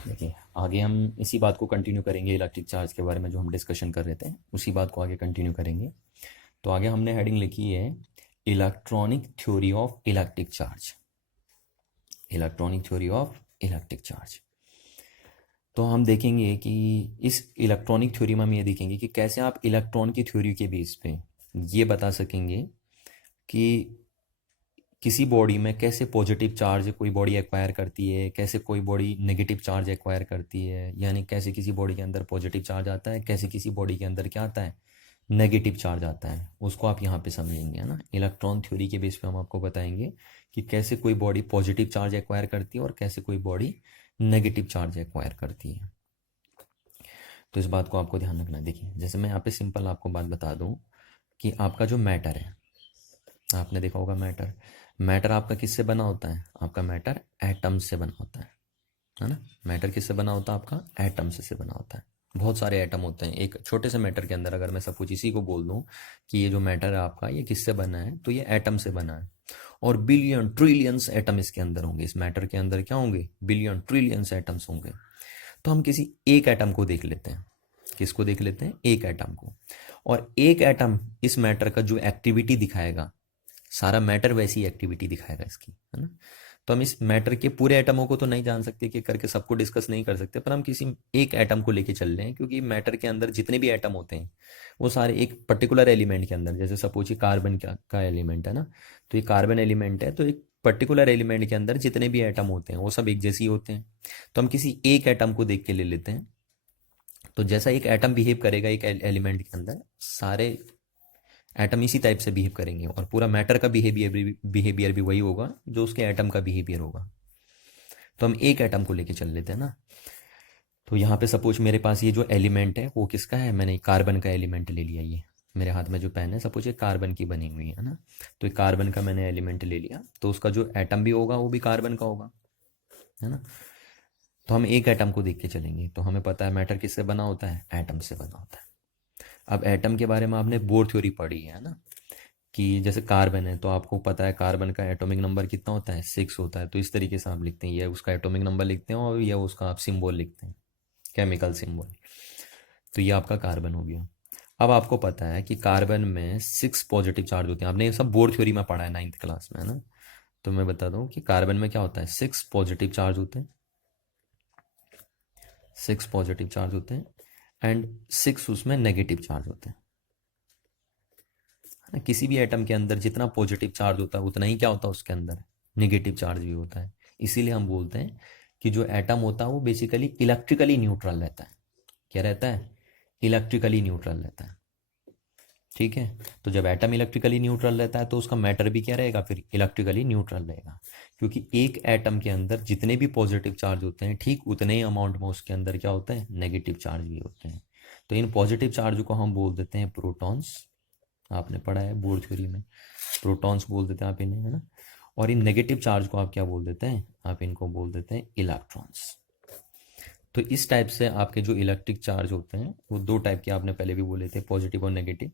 देखिए, आगे हम इसी बात को कंटिन्यू करेंगे, इलेक्ट्रिक चार्ज के बारे में जो हम डिस्कशन कर रहे थे उसी बात को आगे कंटिन्यू करेंगे। तो आगे हमने हेडिंग लिखी है electronic theory of electric charge. Electronic theory of electric charge. तो हम देखेंगे कि इस इलेक्ट्रॉनिक थ्योरी में हम ये देखेंगे कि कैसे आप इलेक्ट्रॉन की थ्योरी के बेस पे ये बता सकेंगे कि किसी बॉडी में कैसे पॉजिटिव चार्ज कोई बॉडी एक्वायर करती है, कैसे कोई बॉडी नेगेटिव चार्ज एक्वायर करती है, यानी कैसे किसी बॉडी के अंदर पॉजिटिव चार्ज आता है, कैसे किसी बॉडी के अंदर क्या आता है, नेगेटिव चार्ज आता है। उसको आप यहाँ पे समझेंगे, है ना। इलेक्ट्रॉन थ्योरी के बेस पे हम आपको बताएंगे कि कैसे कोई बॉडी पॉजिटिव चार्ज एक्वायर करती है और कैसे कोई बॉडी नेगेटिव चार्ज एक्वायर करती है। तो इस बात को आपको ध्यान रखना है। देखिए, जैसे मैं यहाँ पे सिंपल आपको बात बता दूँ कि आपका जो मैटर है, आपने देखा होगा मैटर, मैटर आपका किससे बना होता है? आपका मैटर एटम से बना होता है ना। मैटर किससे बना होता है? आपका एटम से बना होता है। बहुत सारे एटम होते हैं एक छोटे से मैटर के अंदर। अगर मैं सब कुछ इसी को बोल दूं कि ये जो मैटर है आपका ये किससे बना है, तो ये एटम से बना है। और बिलियन ट्रिलियंस एटम इसके अंदर होंगे। इस मैटर के अंदर क्या होंगे? बिलियन ट्रिलियंस एटम्स होंगे। तो हम किसी एक एटम को देख लेते हैं। किसको देख लेते हैं? एक एटम को। और एक एटम इस मैटर का जो एक्टिविटी दिखाएगा, सारा मैटर वैसी एक्टिविटी दिखाएगा इसकी, है ना। तो हम इस मैटर के पूरे एटमों को तो नहीं जान सकते कि करके सबको डिस्कस नहीं कर सकते, पर हम किसी एक एटम को लेके चल रहे हैं, क्योंकि मैटर के अंदर जितने भी एटम होते हैं वो सारे एक पर्टिकुलर एलिमेंट के अंदर, जैसे सपोज ये कार्बन का एलिमेंट है ना, तो ये कार्बन एलिमेंट है, तो एक पर्टिकुलर एलिमेंट के अंदर जितने भी एटम होते हैं वो सब एक जैसे ही होते हैं। तो हम किसी एक एटम को देख के ले लेते हैं। तो जैसा एक एटम बिहेव करेगा एक एलिमेंट के अंदर, सारे एटम इसी टाइप से बिहेव करेंगे, और पूरा मैटर का बिहेवियर भी वही होगा जो उसके एटम का बिहेवियर होगा। तो हम एक एटम को लेके चल लेते हैं ना। तो यहाँ पे सपोज मेरे पास ये जो एलिमेंट है वो किसका है? मैंने कार्बन का एलिमेंट ले लिया। ये मेरे हाथ में जो पेन है सपोज ये कार्बन की बनी हुई है ना, तो ये कार्बन का मैंने एलिमेंट ले लिया, तो उसका जो एटम भी होगा वो भी कार्बन का होगा, है ना। तो हम एक एटम को देख के चलेंगे। तो हमें पता है मैटर किससे बना होता है? एटम से बना होता है। अब एटम के बारे में आपने बोर थ्योरी पढ़ी है ना, कि जैसे कार्बन है तो आपको पता है कार्बन का एटॉमिक नंबर कितना होता है? 6 होता है। तो इस तरीके से आप लिखते हैं, ये उसका एटॉमिक नंबर लिखते हैं और ये उसका आप सिंबल लिखते हैं, केमिकल सिंबल। तो ये आपका कार्बन हो गया। अब आपको पता है कि कार्बन में 6 पॉजिटिव चार्ज होते हैं। आपने ये सब बोर थ्योरी में पढ़ा है 9th क्लास में, है ना। तो मैं बता दूं कि कार्बन में क्या होता है? 6 पॉजिटिव चार्ज होते हैं। 6 पॉजिटिव चार्ज होते हैं एंड 6 उसमें नेगेटिव चार्ज होते हैं, है ना। किसी भी एटम के अंदर जितना पॉजिटिव चार्ज होता है उतना ही क्या होता है उसके अंदर? नेगेटिव चार्ज भी होता है। इसीलिए हम बोलते हैं कि जो एटम होता है वो बेसिकली इलेक्ट्रिकली न्यूट्रल रहता है। क्या रहता है? इलेक्ट्रिकली न्यूट्रल रहता है। ठीक है। तो जब एटम इलेक्ट्रिकली न्यूट्रल रहता है तो उसका मैटर भी क्या रहेगा? फिर इलेक्ट्रिकली न्यूट्रल रहेगा, क्योंकि एक एटम के अंदर जितने भी पॉजिटिव चार्ज होते हैं ठीक उतने ही अमाउंट में उसके अंदर क्या होते हैं? नेगेटिव चार्ज भी होते हैं। तो इन पॉजिटिव चार्ज को हम बोल देते हैं प्रोटॉन्स। आपने पढ़ा है बोर थ्योरी में, प्रोटॉन्स बोल देते हैं आप इन्हें, है ना। और इन नेगेटिव चार्ज को आप क्या बोल देते हैं? आप इनको बोल देते हैं इलेक्ट्रॉन्स। तो इस टाइप से आपके जो इलेक्ट्रिक चार्ज होते हैं वो दो टाइप के आपने पहले भी बोले थे, पॉजिटिव और नेगेटिव।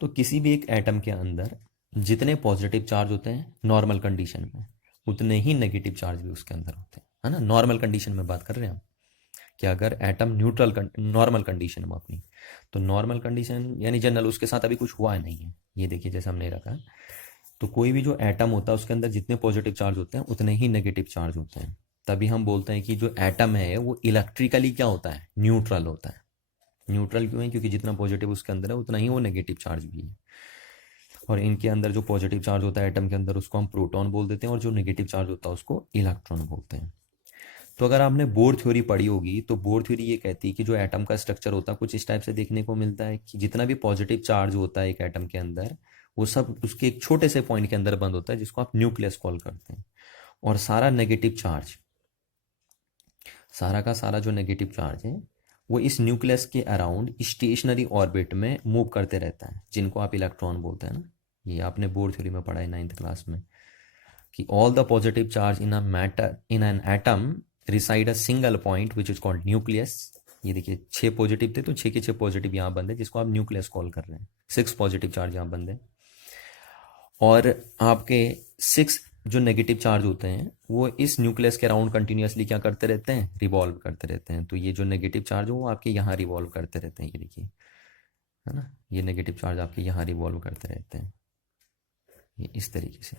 तो किसी भी एक एटम के अंदर जितने पॉजिटिव चार्ज होते हैं नॉर्मल कंडीशन में, उतने ही नेगेटिव चार्ज भी उसके अंदर होते हैं, है ना। नॉर्मल कंडीशन में बात कर रहे हैं हम, कि अगर एटम न्यूट्रल नॉर्मल कंडीशन में अपनी, तो नॉर्मल कंडीशन यानी जनरल, उसके साथ अभी कुछ हुआ नहीं है, ये देखिए जैसे हमने रखा है। तो कोई भी जो एटम होता है उसके अंदर जितने पॉजिटिव चार्ज होते हैं उतने ही नेगेटिव चार्ज होते हैं। तभी हम बोलते हैं कि जो एटम है वो इलेक्ट्रिकली क्या होता है? न्यूट्रल होता है। न्यूट्रल क्यों है? क्योंकि जितना पॉजिटिव उसके अंदर है उतना ही वो नेगेटिव चार्ज भी है। और इनके अंदर जो पॉजिटिव चार्ज होता है एटम के अंदर उसको हम प्रोटॉन बोल देते हैं, और जो नेगेटिव चार्ज होता है उसको इलेक्ट्रॉन बोलते हैं। तो अगर आपने बोर थ्योरी पढ़ी होगी तो बोर थ्योरी ये कहती है कि जो एटम का स्ट्रक्चर होता है कुछ इस टाइप से देखने को मिलता है कि जितना भी पॉजिटिव चार्ज होता है एक एटम के अंदर वो सब उसके एक छोटे से पॉइंट के अंदर बंद होता है, जिसको आप न्यूक्लियस कॉल करते हैं। और सारा नेगेटिव चार्ज, सारा का सारा जो नेगेटिव चार्ज है वो इस न्यूक्लियस के अराउंड स्टेशनरी ऑर्बिट में मूव करते रहता है, जिनको आप इलेक्ट्रॉन बोलते हैं ना। ये आपने बोर थ्योरी में पढ़ा है 9th क्लास में, कि all the positive charge in a matter in an atom reside a single point which is called nucleus. ये देखिए 6 पॉजिटिव थे तो 6 के 6 पॉजिटिव यहाँ बंद है, जिसको आप न्यूक्लियस कॉल कर रहे हैं। 6 पॉजिटिव चार्ज यहाँ बंद है। और आपके 6 जो नेगेटिव चार्ज होते हैं वो इस न्यूक्लियस के अराउंड कंटिन्यूअसली क्या करते रहते हैं, रिवॉल्व करते रहते हैं। तो ये जो नेगेटिव चार्ज हो वो आपके यहाँ रिवॉल्व करते रहते हैं, ये देखिए, है ना, ये नेगेटिव चार्ज आपके यहाँ रिवॉल्व करते रहते हैं, ये इस तरीके से।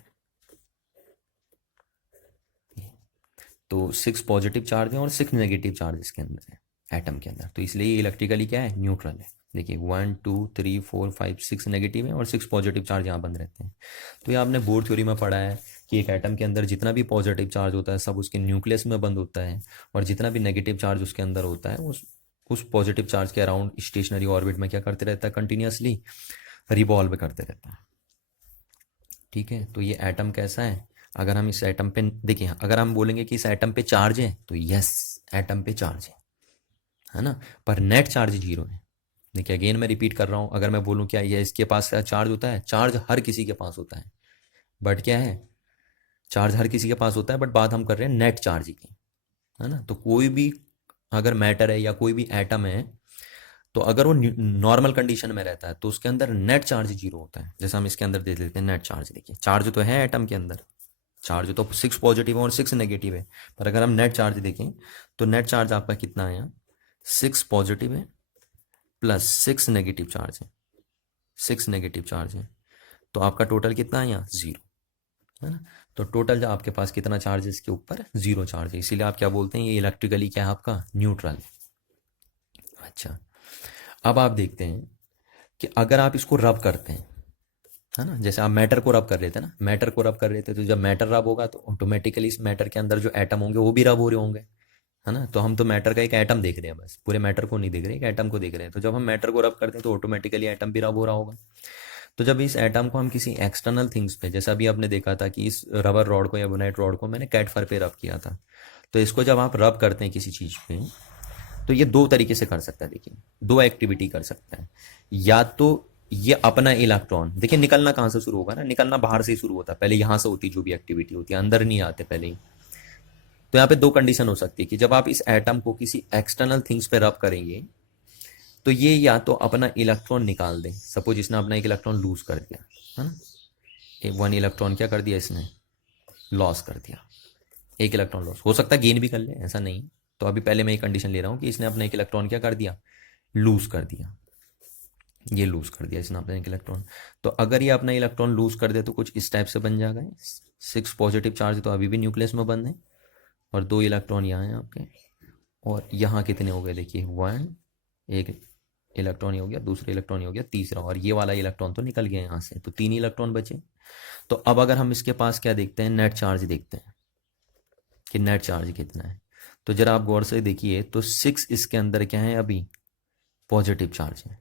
तो 6 पॉजिटिव चार्ज है और 6 नेगेटिव चार्ज इसके अंदर है, एटम के अंदर। तो इसलिए ये इलेक्ट्रिकली क्या है, न्यूट्रल है। देखिए 1 2 3 4 5 6 नेगेटिव है और 6 पॉजिटिव चार्ज यहाँ बंद रहते हैं। तो ये आपने बोर थ्योरी में पढ़ा है कि एक एटम के अंदर जितना भी पॉजिटिव चार्ज होता है सब उसके न्यूक्लियस में बंद होता है, और जितना भी नेगेटिव चार्ज उसके अंदर होता है उस पॉजिटिव चार्ज के अराउंड स्टेशनरी ऑर्बिट में क्या करते रहता है, कंटिन्यूअसली रिवॉल्व करते रहता है। ठीक है, तो ये एटम कैसा है, अगर हम इस एटम पे देखिए, अगर हम बोलेंगे कि इस एटम पे चार्ज है तो यस, एटम पे चार्ज है ना, पर नेट चार्ज 0 है। देखिए अगेन मैं रिपीट कर रहा हूँ, अगर मैं बोलूँ क्या ये इसके पास चार्ज होता है, चार्ज हर किसी के पास होता है, बट क्या है, चार्ज हर किसी के पास होता है, बट बात हम कर रहे हैं नेट चार्ज की, है ना। तो कोई भी अगर मैटर है या कोई भी एटम है, तो अगर वो नॉर्मल कंडीशन में रहता है तो उसके अंदर नेट चार्ज 0 होता है। जैसे हम इसके अंदर दे देते हैं नेट चार्ज, देखिए चार्ज तो है एटम के अंदर, चार्ज तो 6 पॉजिटिव है और 6 नेगेटिव है, पर अगर हम नेट चार्ज देखें तो नेट चार्ज आपका कितना है, 6 पॉजिटिव है प्लस 6 नेगेटिव चार्ज है, 6 नेगेटिव चार्ज है, तो आपका टोटल कितना है यहाँ, 0, है ना। तो टोटल जो आपके पास कितना चार्ज है इसके ऊपर, 0 चार्ज है, इसीलिए आप क्या बोलते हैं, ये इलेक्ट्रिकली क्या है आपका, न्यूट्रल। अच्छा, अब आप देखते हैं कि अगर आप इसको रब करते हैं, है ना, जैसे आप मैटर को रब कर रहे थे ना, मैटर को रब कर रहे थे, तो जब मैटर रब होगा तो ऑटोमेटिकली इस मैटर के अंदर जो एटम होंगे वो भी रब हो रहे होंगे, है ना। तो हम तो मैटर का एक एटम देख रहे हैं, बस पूरे मैटर को नहीं देख रहे, एक एटम को देख रहे हैं। तो जब हम मैटर को रब करते हैं तो ऑटोमेटिकली एटम भी रब हो रहा होगा। तो जब इस एटम को हम किसी एक्सटर्नल थिंग्स पे, जैसे अभी आपने देखा था कि इस रबर रॉड को या बोनाइट रॉड को मैंने कैट फर पे रब किया था, तो इसको जब आप रब करते हैं किसी चीज़ पे, तो ये दो तरीके से कर सकता है। देखिए दो एक्टिविटी कर सकता है, या तो ये अपना इलेक्ट्रॉन, देखिए निकलना कहाँ से शुरू होगा ना, निकलना बाहर से ही शुरू होता है, पहले यहाँ से होती जो भी एक्टिविटी होती है, अंदर नहीं आते पहले ही। तो यहाँ पे दो कंडीशन हो सकती है कि जब आप इस एटम को किसी एक्सटर्नल थिंग्स पे रब करेंगे तो ये या तो अपना इलेक्ट्रॉन निकाल दें, सपोज इसने अपना एक इलेक्ट्रॉन लूज कर दिया, है ना, 1 इलेक्ट्रॉन क्या कर दिया इसने, लॉस कर दिया, 1 इलेक्ट्रॉन लॉस, हो सकता है गेन भी कर ले, ऐसा नहीं। तो अभी पहले मैं एक कंडीशन ले रहा हूँ कि इसने अपना एक इलेक्ट्रॉन क्या कर दिया, लूज कर दिया, ये लूज कर दिया इसने अपना एक इलेक्ट्रॉन। तो अगर ये अपना इलेक्ट्रॉन लूज कर दे तो कुछ इस टाइप से बन जाएगा, 6 पॉजिटिव चार्ज तो अभी भी न्यूक्लियस में बंद है, और 2 इलेक्ट्रॉन यहाँ हैं आपके, और यहाँ कितने हो गए, देखिए 1, एक इलेक्ट्रॉन हो गया, दूसरा इलेक्ट्रॉन हो गया, तीसरा, और ये वाला इलेक्ट्रॉन तो निकल गया यहाँ से, तो 3 इलेक्ट्रॉन बचे। तो अब अगर हम इसके पास क्या देखते हैं, नेट चार्ज देखते हैं कि नेट चार्ज कितना है। तो जरा आप गौर से देखिए, तो 6 इसके अंदर क्या है, अभी पॉजिटिव चार्ज है,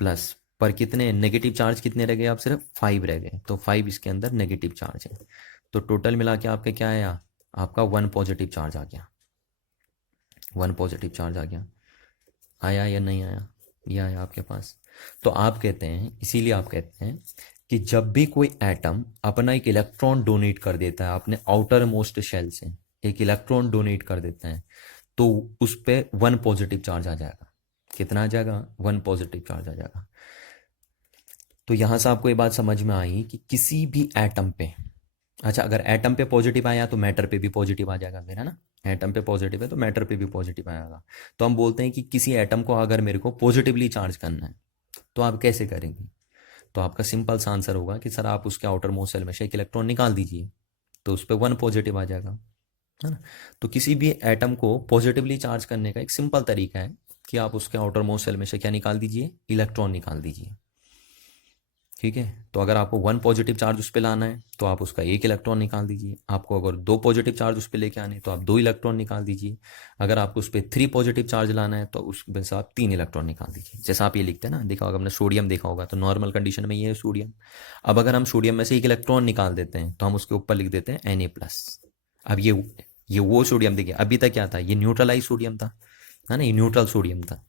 प्लस पर कितने नेगेटिव चार्ज कितने रह गए, आप सिर्फ 5 रह गए, तो 5 इसके अंदर नेगेटिव चार्ज है। तो टोटल मिला के आपका क्या आया, आपका 1 पॉजिटिव चार्ज आ गया, 1 पॉजिटिव चार्ज आ गया, आया या नहीं आया, ये आया आपके पास। तो आप कहते हैं, इसीलिए आप कहते हैं कि जब भी कोई एटम अपना एक इलेक्ट्रॉन डोनेट कर देता है अपने आउटर मोस्ट शेल से, एक इलेक्ट्रॉन डोनेट कर देता है, तो उस पर 1 पॉजिटिव चार्ज आ जाएगा। कितना आ जाएगा, 1 पॉजिटिव चार्ज आ जाएगा। तो यहां से आपको ये बात समझ में आई कि किसी भी एटम पे, अच्छा अगर एटम पे पॉजिटिव आया तो मैटर पे भी पॉजिटिव आ जाएगा फिर, है ना, एटम पे पॉजिटिव है तो मैटर पे भी पॉजिटिव आएगा। तो हम बोलते हैं कि किसी एटम को अगर मेरे को पॉजिटिवली चार्ज करना है तो आप कैसे करेंगे, तो आपका सिंपल सा आंसर होगा कि सर आप उसके आउटर मोस्ट सेल में से एक इलेक्ट्रॉन निकाल दीजिए, तो उस पर 1 पॉजिटिव आ जाएगा, है ना। तो किसी भी एटम को पॉजिटिवली चार्ज करने का एक सिंपल तरीका है कि आप उसके आउटर मोस्ट सेल में से क्या निकाल दीजिए, इलेक्ट्रॉन निकाल दीजिए। ठीक है, तो अगर आपको 1 पॉजिटिव चार्ज उस पर लाना है तो आप उसका 1 इलेक्ट्रॉन निकाल दीजिए, आपको अगर 2 पॉजिटिव चार्ज उस पर लेके आने तो आप 2 इलेक्ट्रॉन निकाल दीजिए, अगर आपको उस पर 3 पॉजिटिव चार्ज लाना है तो उसमें से आप 3 इलेक्ट्रॉन निकाल दीजिए। जैसा आप ये लिखते हैं ना, देखा होगा आपने सोडियम देखा होगा, तो नॉर्मल कंडीशन में ये है सोडियम। अब अगर हम सोडियम में से 1 इलेक्ट्रॉन निकाल देते हैं तो हम उसके ऊपर लिख देते हैं Na+। अब ये वो सोडियम, देखिए अभी तक क्या था, ये न्यूट्रलाइज सोडियम था, है ना, ये न्यूट्रल सोडियम था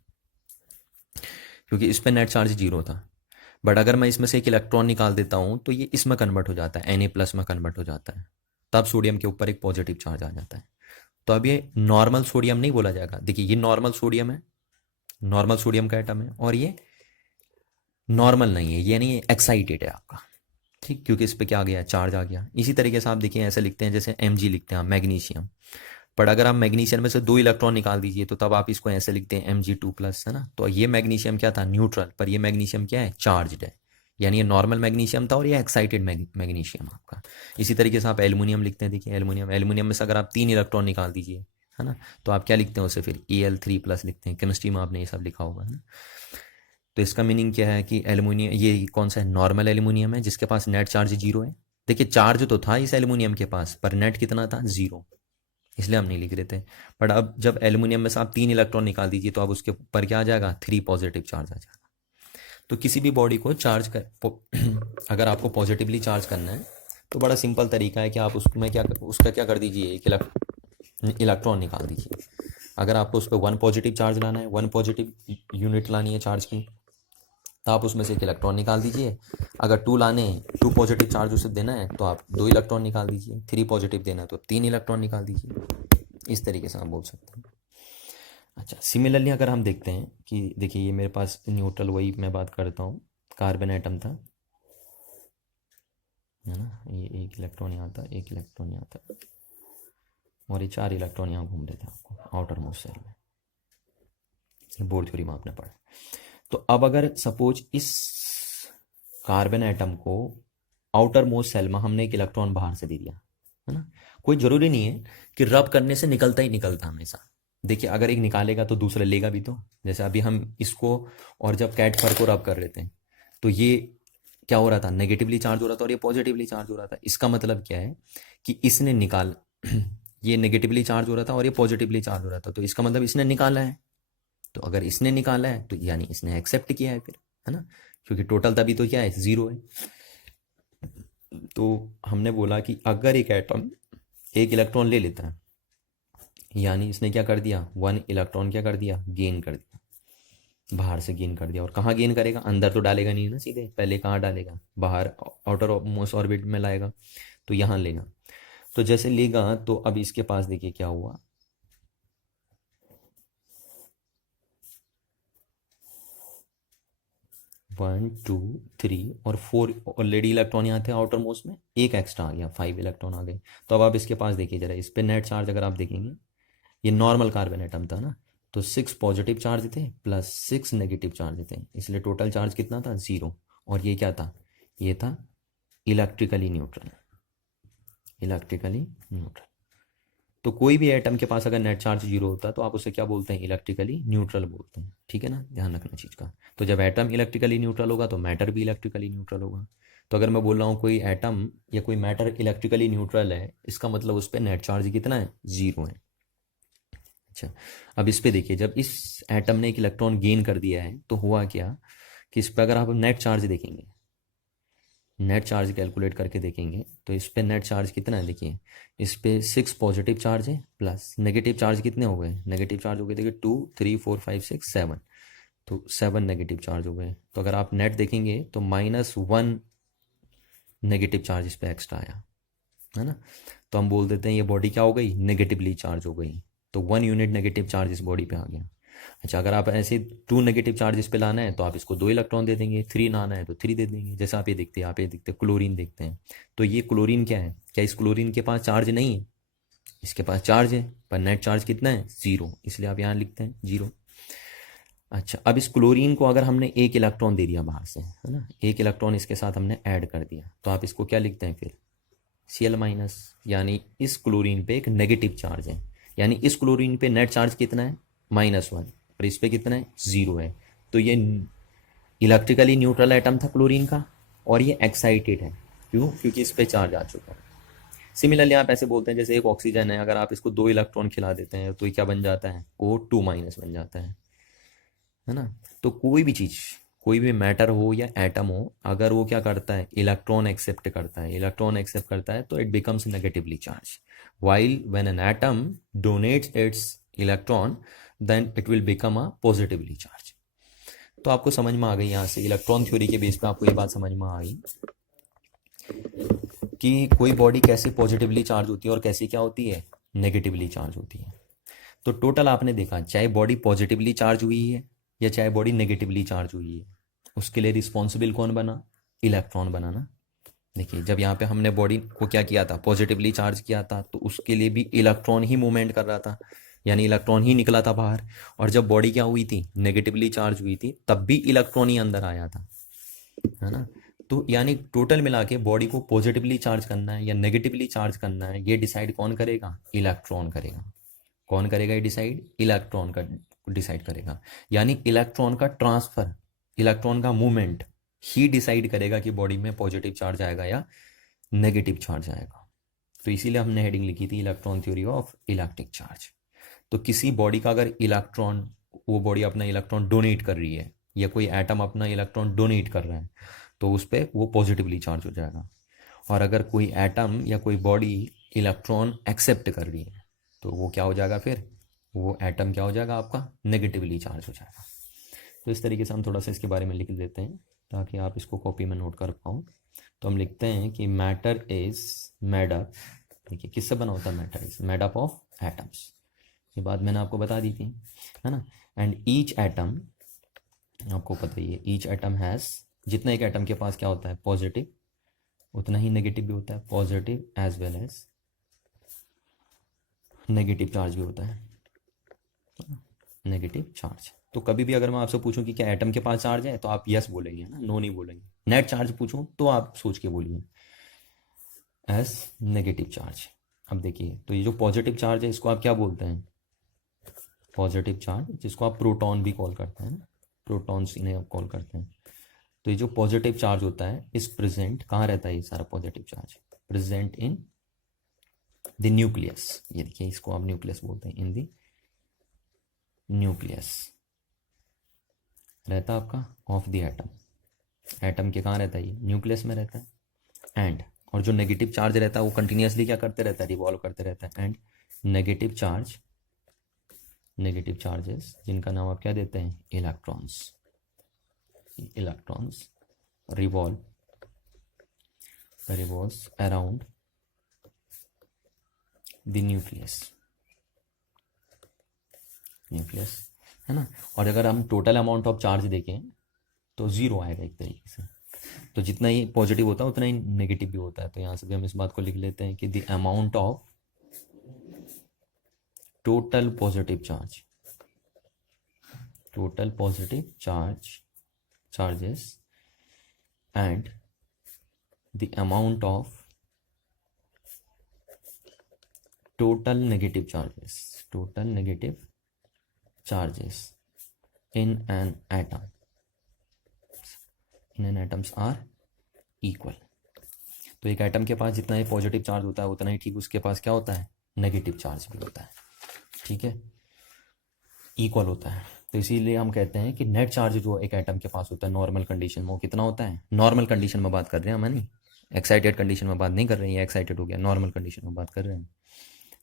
क्योंकि इस पर नेट चार्ज 0 था। बट अगर मैं इसमें से एक इलेक्ट्रॉन निकाल देता हूं तो ये इसमें कन्वर्ट हो जाता है, Na+ में कन्वर्ट हो जाता है, तब सोडियम के ऊपर एक पॉजिटिव चार्ज आ जाता है। तो अब ये नॉर्मल सोडियम नहीं बोला जाएगा, देखिए ये नॉर्मल सोडियम है, नॉर्मल सोडियम का एटम है, और ये नॉर्मल नहीं है, ये नहीं एक्साइटेड है आपका, ठीक, क्योंकि इस पे क्या आ गया, चार्ज आ गया। इसी तरीके से आप देखिए ऐसे लिखते हैं जैसे Mg लिखते हैं मैग्नीशियम, पर अगर आप मैग्नीशियम में से 2 इलेक्ट्रॉन निकाल दीजिए तो तब आप इसको ऐसे लिखते हैं Mg2+, है ना। तो ये मैग्नीशियम क्या था, न्यूट्रल, पर ये मैग्नीशियम क्या है, चार्ज्ड है। यानी ये नॉर्मल मैग्नीशियम था और ये एक्साइटेड मैग्नीशियम आपका। इसी तरीके से आप एल्युमिनियम लिखते हैं, देखिए एल्युमिनियम में से अगर आप 3 इलेक्ट्रॉन निकाल दीजिए, है ना, तो आप क्या लिखते हैं उसे फिर Al3+ लिखते हैं। केमिस्ट्री में आपने ये सब लिखा होगा, है ना। तो इसका मीनिंग क्या है कि एल्युमिनियम, ये कौन सा है, नॉर्मल एल्युमिनियम है जिसके पास नेट चार्ज 0 है। देखिए चार्ज तो था इस एल्युमिनियम के पास, पर नेट कितना था, 0, इसलिए हम नहीं लिख रहे थे। बट अब जब एल्युमिनियम में से आप 3 इलेक्ट्रॉन निकाल दीजिए तो अब उसके ऊपर क्या आ जाएगा, 3 पॉजिटिव चार्ज आ जाएगा। तो किसी भी बॉडी को चार्ज अगर आपको पॉजिटिवली चार्ज करना है तो बड़ा सिंपल तरीका है कि आप उसमें उसका क्या कर दीजिए, एक इलेक्ट्रॉन निकाल दीजिए। अगर आपको उस पर 1 पॉजिटिव चार्ज लाना है, 1 पॉजिटिव यूनिट लानी है चार्ज की, तो आप उसमें से एक इलेक्ट्रॉन निकाल दीजिए। अगर 2 लाने हैं, 2 पॉजिटिव चार्ज उसे देना है तो आप 2 इलेक्ट्रॉन निकाल दीजिए। 3 पॉजिटिव देना है तो 3 इलेक्ट्रॉन निकाल दीजिए। इस तरीके से आप बोल सकते हैं। अच्छा, सिमिलरली अगर हम देखते हैं कि देखिए ये मेरे पास न्यूट्रल, वही मैं बात करता हूँ, कार्बन एटम था, है ना। ये 1 इलेक्ट्रॉन यहाँ था, 1 इलेक्ट्रॉन यहाँ था, और ये 4 इलेक्ट्रॉन यहाँ घूम रहे थे आपको आउटर मोस्ट सेल में। ये बोर थ्योरी में आपने पढ़ा। तो अब अगर सपोज इस कार्बन एटम को आउटर मोस्ट सेल में हमने 1 इलेक्ट्रॉन बाहर से दे दिया, है ना। कोई जरूरी नहीं है कि रब करने से निकलता ही निकलता हमेशा। देखिए अगर एक निकालेगा तो दूसरा लेगा भी तो। जैसे अभी हम इसको और जब कैट फर को रब कर रहे थे तो ये क्या हो रहा था, नेगेटिवली चार्ज हो रहा था और ये पॉजिटिवली चार्ज हो रहा था। इसका मतलब क्या है कि इसने निकाल ये नेगेटिवली चार्ज हो रहा था और ये पॉजिटिवली चार्ज हो रहा था, तो इसका मतलब इसने निकाला है। तो अगर इसने निकाला है तो यानी इसने एक्सेप्ट किया है फिर, है ना, क्योंकि टोटल तभी तो क्या है, 0 है। तो हमने बोला कि अगर एक एटम 1 इलेक्ट्रॉन ले लेता है, यानी इसने क्या कर दिया, 1 इलेक्ट्रॉन क्या कर दिया, गेन कर दिया, बाहर से गेन कर दिया। और कहाँ गेन करेगा, अंदर तो डालेगा नहीं ना सीधे, पहले कहाँ डालेगा, बाहर आउटर मोस्ट ऑर्बिट में लाएगा, तो यहाँ लेगा। तो जैसे लेगा तो अब इसके पास देखिए क्या हुआ, 1 2 3 और 4 ऑलरेडी इलेक्ट्रॉन यहाँ थे आउटर मोस्ट में, एक एक्स्ट्रा आ गया, 5 इलेक्ट्रॉन आ गए। तो अब आप इसके पास देखिए जरा, इस पे नेट चार्ज अगर आप देखेंगे, ये नॉर्मल कार्बन एटम था ना, तो 6 पॉजिटिव चार्ज थे प्लस 6 नेगेटिव चार्ज थे, इसलिए टोटल चार्ज कितना था, 0। और ये क्या था, ये था इलेक्ट्रिकली न्यूट्रल, इलेक्ट्रिकली न्यूट्रल। तो कोई भी एटम के पास अगर नेट चार्ज 0 होता है तो आप उसे क्या बोलते हैं, इलेक्ट्रिकली न्यूट्रल बोलते हैं। ठीक है ना, ध्यान रखना चीज़ का। तो जब एटम इलेक्ट्रिकली न्यूट्रल होगा तो मैटर भी इलेक्ट्रिकली न्यूट्रल होगा। तो अगर मैं बोल रहा हूँ कोई एटम या कोई मैटर इलेक्ट्रिकली न्यूट्रल है, इसका मतलब उस पर नेट चार्ज कितना है, 0 है। अच्छा, अब इस पे देखिए, जब इस एटम ने 1 इलेक्ट्रॉन गेन कर दिया है तो हुआ क्या कि इस पर अगर आप नेट चार्ज देखेंगे, नेट चार्ज कैलकुलेट करके देखेंगे तो इस पे नेट चार्ज कितना है, देखिए इस पे 6 पॉजिटिव चार्ज है प्लस नेगेटिव चार्ज कितने हो गए, नेगेटिव चार्ज हो गए देखिए 2 3 4 5 6 7, तो 7 नेगेटिव चार्ज हो गए। तो अगर आप नेट देखेंगे तो -1 नेगेटिव चार्ज इस पे एक्स्ट्रा आया, है ना। तो हम बोल देते हैं ये बॉडी क्या हो गई, नेगेटिवली चार्ज हो गई। तो 1 यूनिट नेगेटिव चार्ज इस बॉडी पे आ गया। अच्छा, अगर आप ऐसे 2 नेगेटिव चार्ज इस पे लाना है तो आप इसको 2 इलेक्ट्रॉन दे देंगे, 3 लाना है तो 3 दे देंगे। जैसे आप ये देखते हैं, आप ये देखते हैं क्लोरीन देखते हैं, तो ये क्लोरीन क्या है, क्या इस क्लोरीन के पास चार्ज नहीं है, इसके पास चार्ज है, पर नेट चार्ज कितना है, 0, इसलिए आप यहाँ लिखते हैं 0। अच्छा, अब इस क्लोरीन को अगर हमने 1 इलेक्ट्रॉन दे दिया बाहर से, है ना, 1 इलेक्ट्रॉन इसके साथ हमने ऐड कर दिया, तो आप इसको क्या लिखते हैं फिर, Cl-, यानी इस क्लोरीन पे एक नेगेटिव चार्ज है, यानी इस क्लोरीन पे नेट चार्ज कितना है, -1, और इस पे कितना है, 0 है। तो ये इलेक्ट्रिकली न्यूट्रल एटम था क्लोरीन का और ये एक्साइटेड है, क्यों, क्योंकि इस पे चार्ज आ चुका है। सिमिलरली आप ऐसे बोलते हैं जैसे एक ऑक्सीजन है, अगर आप इसको 2 इलेक्ट्रॉन खिला देते हैं तो ये क्या बन जाता है, O2- बन जाता है ना। तो कोई भी चीज़, कोई भी मैटर हो या एटम हो, अगर वो क्या करता है, इलेक्ट्रॉन एक्सेप्ट करता है, इलेक्ट्रॉन एक्सेप्ट करता है तो it becomes negatively charge, while when an atom donates its electron then it will become a positively charge. तो आपको समझ में आ गई, यहाँ से इलेक्ट्रॉन थ्योरी के बेस पे आपको ये बात समझ में आ गई कि कोई बॉडी कैसे पॉजिटिवली चार्ज होती है और कैसे क्या होती है, नेगेटिवली चार्ज होती है। तो टोटल आपने देखा, चाहे बॉडी पॉजिटिवली चार्ज हुई है या चाहे बॉडी नेगेटिवली चार्ज हुई है, उसके लिए रिस्पॉन्सिबल कौन बना, इलेक्ट्रॉन बना ना। देखिए जब यहाँ पे हमने बॉडी को क्या किया था, पॉजिटिवली चार्ज किया था, तो उसके लिए भी इलेक्ट्रॉन ही मूवमेंट कर रहा था, यानी इलेक्ट्रॉन ही निकला था बाहर। और जब बॉडी क्या हुई थी, नेगेटिवली चार्ज हुई थी, तब भी इलेक्ट्रॉन ही अंदर आया था, है ना। तो यानी टोटल मिला के बॉडी को पॉजिटिवली चार्ज करना है या नेगेटिवली चार्ज करना है, ये डिसाइड कौन करेगा, इलेक्ट्रॉन करेगा। कौन करेगा ये डिसाइड, इलेक्ट्रॉन का डिसाइड करेगा। यानी इलेक्ट्रॉन का ट्रांसफर, इलेक्ट्रॉन का मूवमेंट ही डिसाइड करेगा कि बॉडी में पॉजिटिव चार्ज आएगा या नेगेटिव चार्ज आएगा। तो इसीलिए हमने हेडिंग लिखी थी electron theory of electric charge. तो किसी बॉडी का अगर इलेक्ट्रॉन, वो बॉडी अपना इलेक्ट्रॉन डोनेट कर रही है या कोई एटम अपना इलेक्ट्रॉन डोनेट कर रहा है, तो उस पर वो पॉजिटिवली चार्ज हो जाएगा। और अगर कोई एटम या कोई बॉडी इलेक्ट्रॉन एक्सेप्ट कर रही है, तो वो क्या हो जाएगा, फिर वो एटम क्या हो जाएगा आपका, नेगेटिवली चार्ज हो जाएगा। तो इस तरीके से हम थोड़ा सा इसके बारे में लिख देते हैं ताकि आप इसको कॉपी में नोट कर पाओ। तो हम लिखते हैं कि मैटर इज मेड अप, देखिए किससे बना होता है, matter is made up of atoms. ये बात मैंने आपको बता दी थी, है ना। एंड ईच एटम, आपको पता ही है, ईच एटम हैज़, जितना एक एटम के पास क्या होता है, पॉजिटिव, उतना ही नेगेटिव भी होता है, positive as well as negative charge भी होता है, नेगेटिव चार्ज। तो कभी भी अगर मैं आपसे पूछूं कि क्या एटम के पास चार्ज है, तो आप यस बोलेंगे ना, नो नहीं बोलेंगे। नेट चार्ज पूछूं तो आप सोच के बोलिए एस नेगेटिव चार्ज। अब देखिए, तो ये जो पॉजिटिव चार्ज है इसको आप क्या बोलते हैं, पॉजिटिव चार्ज, जिसको आप प्रोटॉन भी कॉल करते हैं ना, प्रोटॉन्स इन्हें आप कॉल करते हैं। तो ये जो पॉजिटिव चार्ज होता है इस प्रेजेंट कहाँ रहता है, ये सारा positive charge present in the nucleus. ये देखिए इसको आप न्यूक्लियस बोलते हैं, इन द न्यूक्लियस रहता आपका ऑफ द एटम। एटम के कहाँ रहता है, ये न्यूक्लियस में रहता है। एंड, और जो नेगेटिव चार्ज रहता है वो कंटिन्यूसली क्या करते रहता है, रिवॉल्व करते रहता है। And negative charge, negative charges जिनका नाम आप क्या देते हैं, electrons, electrons revolves around the nucleus, nucleus, है ना। और अगर हम टोटल अमाउंट ऑफ चार्ज देखें तो ज़ीरो आएगा एक तरीके से। तो जितना ही पॉजिटिव होता है उतना ही नेगेटिव भी होता है। तो यहाँ से भी हम इस बात को लिख लेते हैं कि the amount of total positive charge, total positive charges and the amount of total negative charges in an atoms are equal। तो एक एटम के पास जितना ही पॉजिटिव चार्ज होता है उतना ही ठीक उसके पास क्या होता है, नेगेटिव चार्ज भी होता है, ठीक है, इक्वल होता है। तो इसीलिए हम कहते हैं कि नेट चार्ज जो एक एटम के पास होता है नॉर्मल कंडीशन में, वो कितना होता है, नॉर्मल कंडीशन में बात कर रहे हैं हम, नहीं एक्साइटेड कंडीशन में बात नहीं कर रहे हैं, एक्साइटेड हो गया, नॉर्मल कंडीशन में बात कर रहे हैं।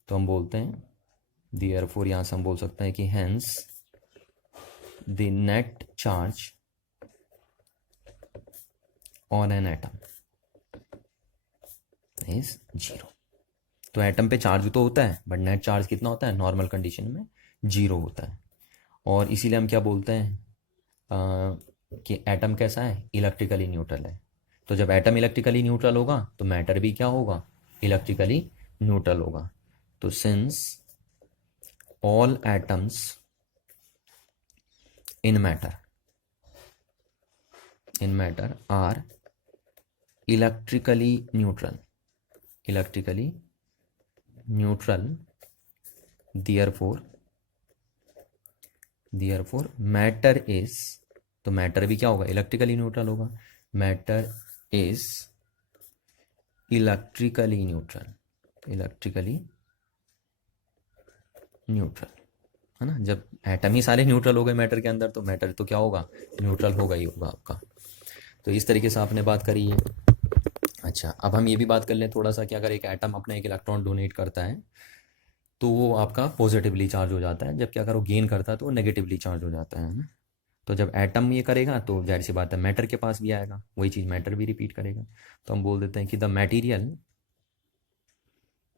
तो हम बोलते हैं देयरफॉर, यहाँ से हम बोल सकते हैं कि hence the net charge on an atom is zero. तो एटम पे चार्ज तो होता है बट नेट चार्ज कितना होता है, नॉर्मल कंडीशन में जीरो होता है। और इसीलिए हम क्या बोलते हैं कि एटम कैसा है, इलेक्ट्रिकली न्यूट्रल है। तो जब एटम इलेक्ट्रिकली न्यूट्रल होगा तो मैटर भी क्या होगा, इलेक्ट्रिकली न्यूट्रल होगा। तो since all atoms in matter are electrically neutral, therefore matter is, तो मैटर भी क्या होगा, इलेक्ट्रिकली न्यूट्रल होगा। मैटर इज इलेक्ट्रिकली न्यूट्रल, है ना। जब एटम ही सारे न्यूट्रल हो गए मैटर के अंदर, तो मैटर तो क्या होगा, न्यूट्रल होगा ही होगा आपका। तो इस तरीके से आपने बात करी है। अच्छा, अब हम ये भी बात कर लें थोड़ा सा कि अगर एक एटम अपना एक इलेक्ट्रॉन डोनेट करता है तो वो आपका पॉजिटिवली चार्ज हो जाता है, जबकि अगर वो गेन करता है तो वो नेगेटिवली चार्ज हो जाता है ना। तो जब एटम ये करेगा तो जाहिर सी बात है मैटर के पास भी आएगा, वही चीज़ मैटर भी रिपीट करेगा। तो हम बोल देते हैं कि द मटेरियल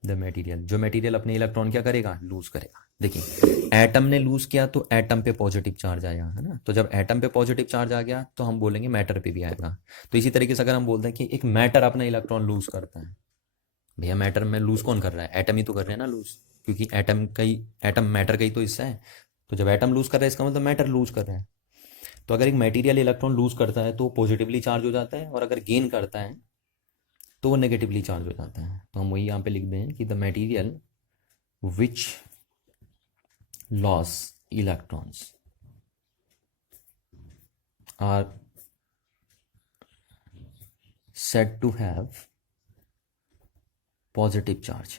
द मटेरियल, जो मटेरियल अपने इलेक्ट्रॉन क्या करेगा, लूज करेगा। देखिए एटम ने लूज किया तो एटम पे पॉजिटिव चार्ज आया, है ना। तो जब एटम पे पॉजिटिव चार्ज आ गया तो हम बोलेंगे मैटर पे भी आएगा। तो इसी तरीके से अगर हम बोलते हैं कि एक मैटर अपना इलेक्ट्रॉन लूज करता है, भैया मैटर में लूज कौन कर रहा है, एटम ही तो कर रहे हैं ना लूज, क्योंकि एटम मैटर का ही तो हिस्सा है। तो जब एटम लूज कर रहा है इसका मतलब मैटर लूज कर रहा है। तो अगर एक मटेरियल इलेक्ट्रॉन लूज करता है तो वो पॉजिटिवली चार्ज हो जाता है, और अगर गेन करता है तो वो नेगेटिवली चार्ज हो जाता है। तो हम वही यहाँ पे लिख दें कि the material which loss electrons are said to have positive charge,